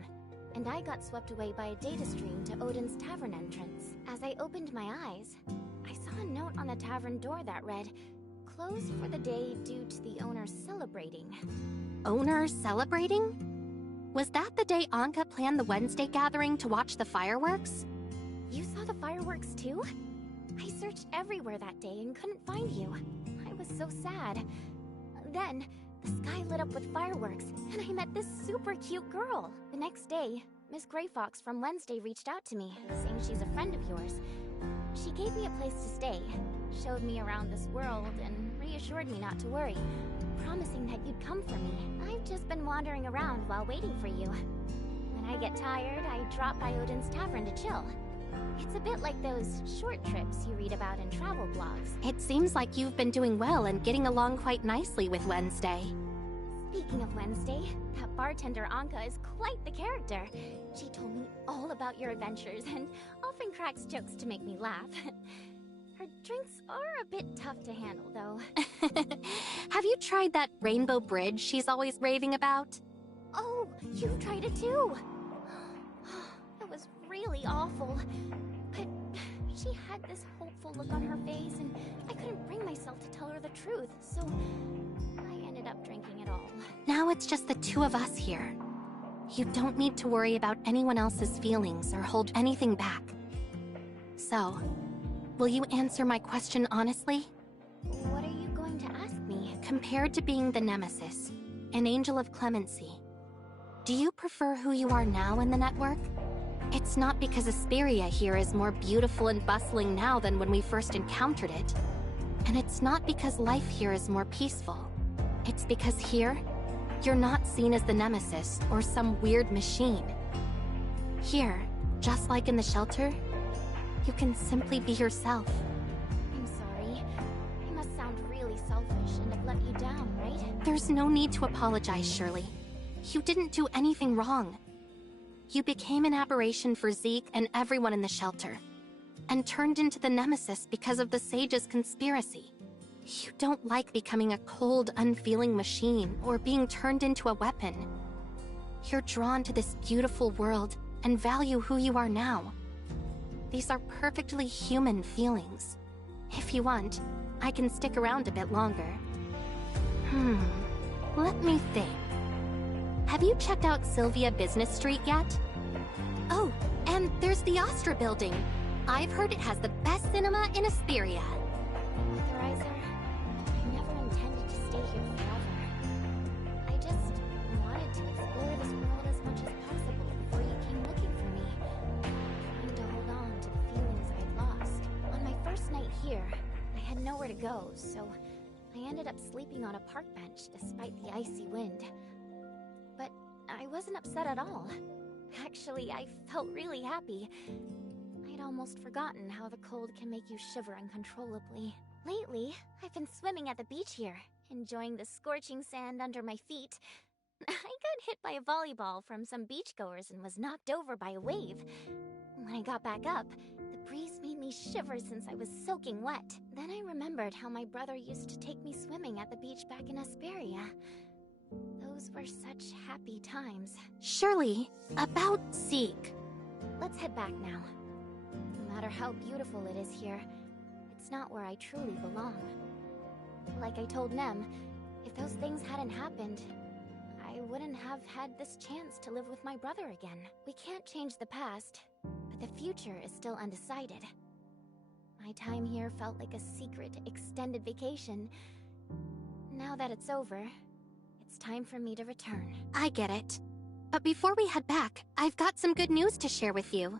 and I got swept away by a data stream to Odin's tavern entrance. As I opened my eyes, I saw a note on the tavern door that read, "Closed for the day due to the owner celebrating." Owner celebrating? Was that the day Anka planned the Wednesday gathering to watch the fireworks? You saw the fireworks too? I searched everywhere that day and couldn't find you. I was so sad. Then, the sky lit up with fireworks, and I met this super cute girl. The next day, Miss Grey Fox from Wednesday reached out to me, saying she's a friend of yours. She gave me a place to stay, showed me around this world, and reassured me not to worry, promising that you'd come for me. I've just been wandering around while waiting for you. When I get tired, I drop by Odin's Tavern to chill. It's a bit like those short trips you read about in travel blogs. It seems like you've been doing well and getting along quite nicely with Wednesday. Speaking of Wednesday, that bartender Anka is quite the character. She told me all about your adventures and often cracks jokes to make me laugh. Her drinks are a bit tough to handle, though. Have you tried that rainbow bridge she's always raving about? Oh, you've tried it too! It was really awful. But she had this hopeful look on her face, and I couldn't bring myself to tell her the truth, so I ended up drinking it all. Now it's just the two of us here. You don't need to worry about anyone else's feelings or hold anything back. So, will you answer my question honestly? What are you going to ask me? Compared to being the Nemesis, an angel of clemency, do you prefer who you are now in the network? It's not because Asperia here is more beautiful and bustling now than when we first encountered it. And it's not because life here is more peaceful. It's because here, you're not seen as the Nemesis or some weird machine. Here, just like in the shelter, you can simply be yourself. I'm sorry. I must sound really selfish and have let you down, right? There's no need to apologize, Shirley. You didn't do anything wrong. You became an aberration for Zeke and everyone in the shelter, and turned into the Nemesis because of the Sage's conspiracy. You don't like becoming a cold, unfeeling machine or being turned into a weapon. You're drawn to this beautiful world and value who you are now. These are perfectly human feelings. If you want, I can stick around a bit longer. Let me think. Have you checked out Sylvia Business Street yet? Oh, and there's the Astra building. I've heard it has the best cinema in Asperia. Authorizer, I never intended to stay here forever. I just wanted to explore this world as much as possible before you came looking for me. Trying to hold on to the feelings I'd lost. On my first night here, I had nowhere to go, so I ended up sleeping on a park bench despite the icy wind. But I wasn't upset at all. Actually, I felt really happy. I'd almost forgotten how the cold can make you shiver uncontrollably. Lately, I've been swimming at the beach here, enjoying the scorching sand under my feet. I got hit by a volleyball from some beachgoers and was knocked over by a wave. When I got back up, the breeze made me shiver since I was soaking wet. Then I remembered how my brother used to take me swimming at the beach back in Asperia. Those were such happy times. Shirley, about Zeke. Let's head back now. No matter how beautiful it is here, it's not where I truly belong. Like I told Nem, if those things hadn't happened, I wouldn't have had this chance to live with my brother again. We can't change the past, but the future is still undecided. My time here felt like a secret, extended vacation. Now that it's over, it's time for me to return. I get it. But before we head back, I've got some good news to share with you.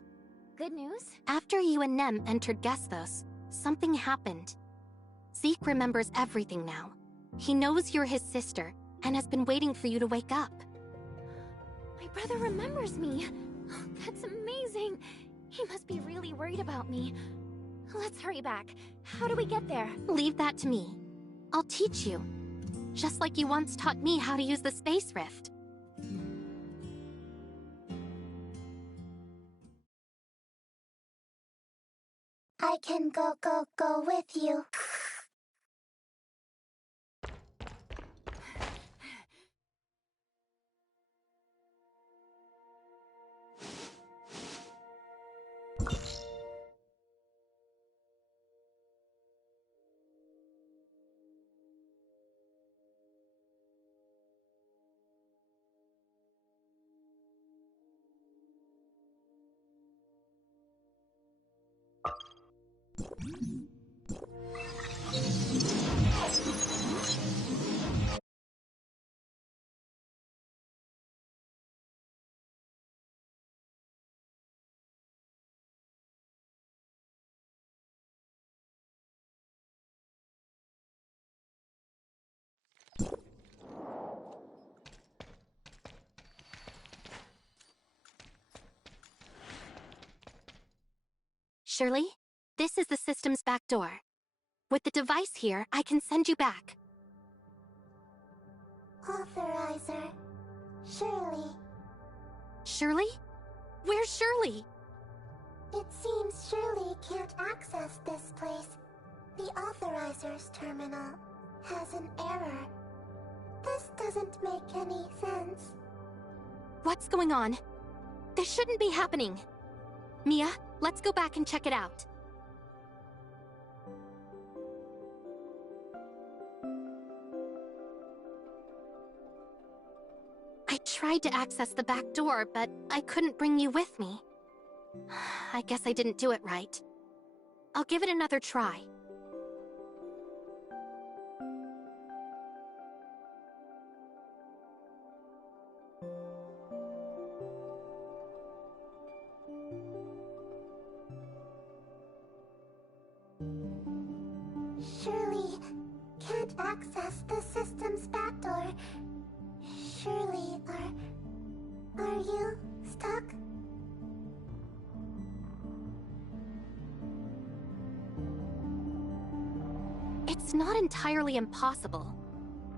Good news? After you and Nem entered Gesthos, something happened. Zeke remembers everything now. He knows you're his sister, and has been waiting for you to wake up. My brother remembers me. That's amazing. He must be really worried about me. Let's hurry back. How do we get there? Leave that to me. I'll teach you. Just like you once taught me how to use the space rift. I can go with you. Shirley, this is the system's back door. With the device here, I can send you back. Authorizer. Shirley. Shirley? Where's Shirley? It seems Shirley can't access this place. The Authorizer's terminal has an error. This doesn't make any sense. What's going on? This shouldn't be happening. Mia, let's go back and check it out. I tried to access the back door, but I couldn't bring you with me. I guess I didn't do it right. I'll give it another try. Shirley can't access the system's back door. Shirley, are you stuck? It's not entirely impossible.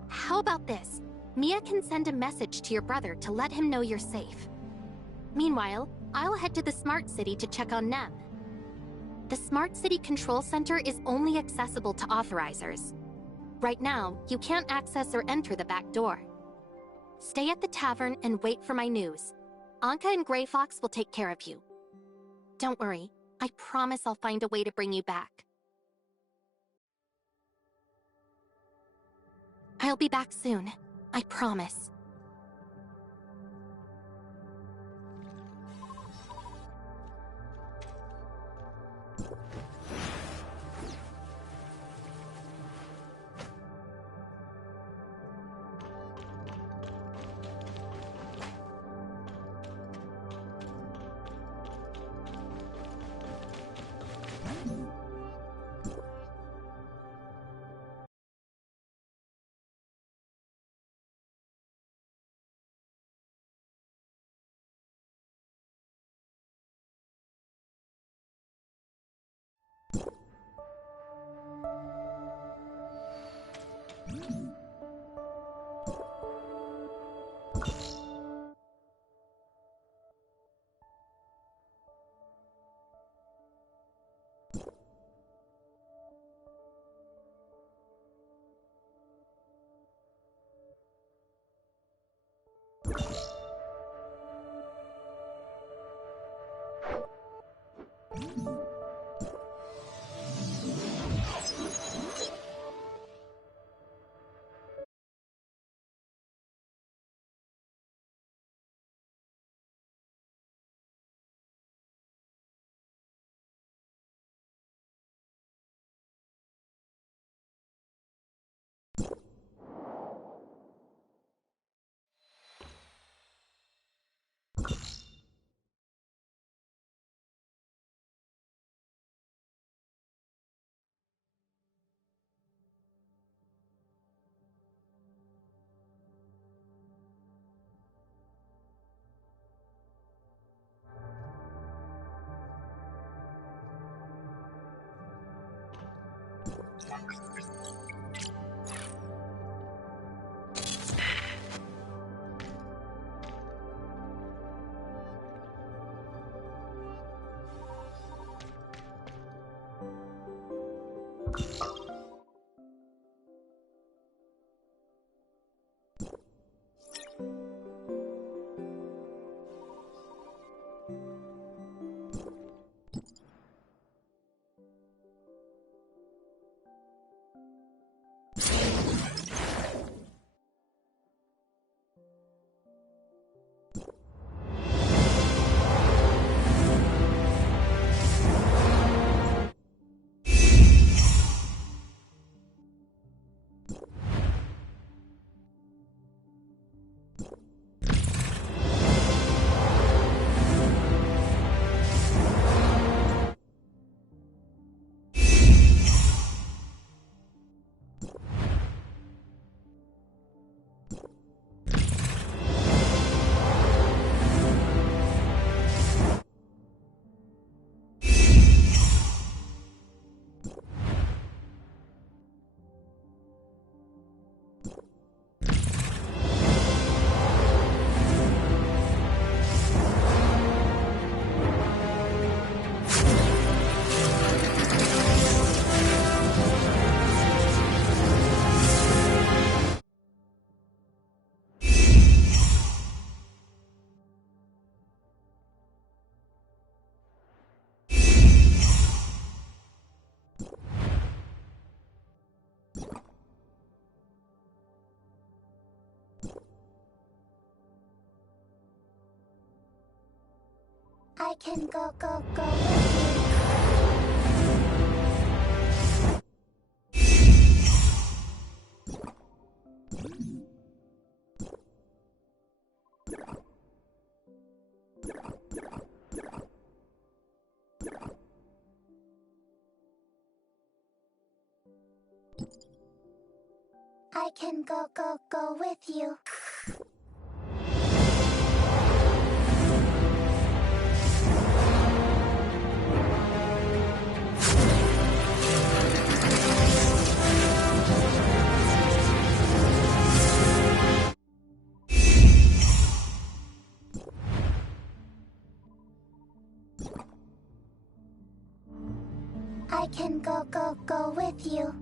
How about this? Mia can send a message to your brother to let him know you're safe. Meanwhile, I'll head to the Smart City to check on Nem. The Smart City Control Center is only accessible to authorizers. Right now, you can't access or enter the back door. Stay at the tavern and wait for my news. Anka and Grey Fox will take care of you. Don't worry, I promise I'll find a way to bring you back. I'll be back soon. I promise. I can go with you. I can go with you. I can go with you.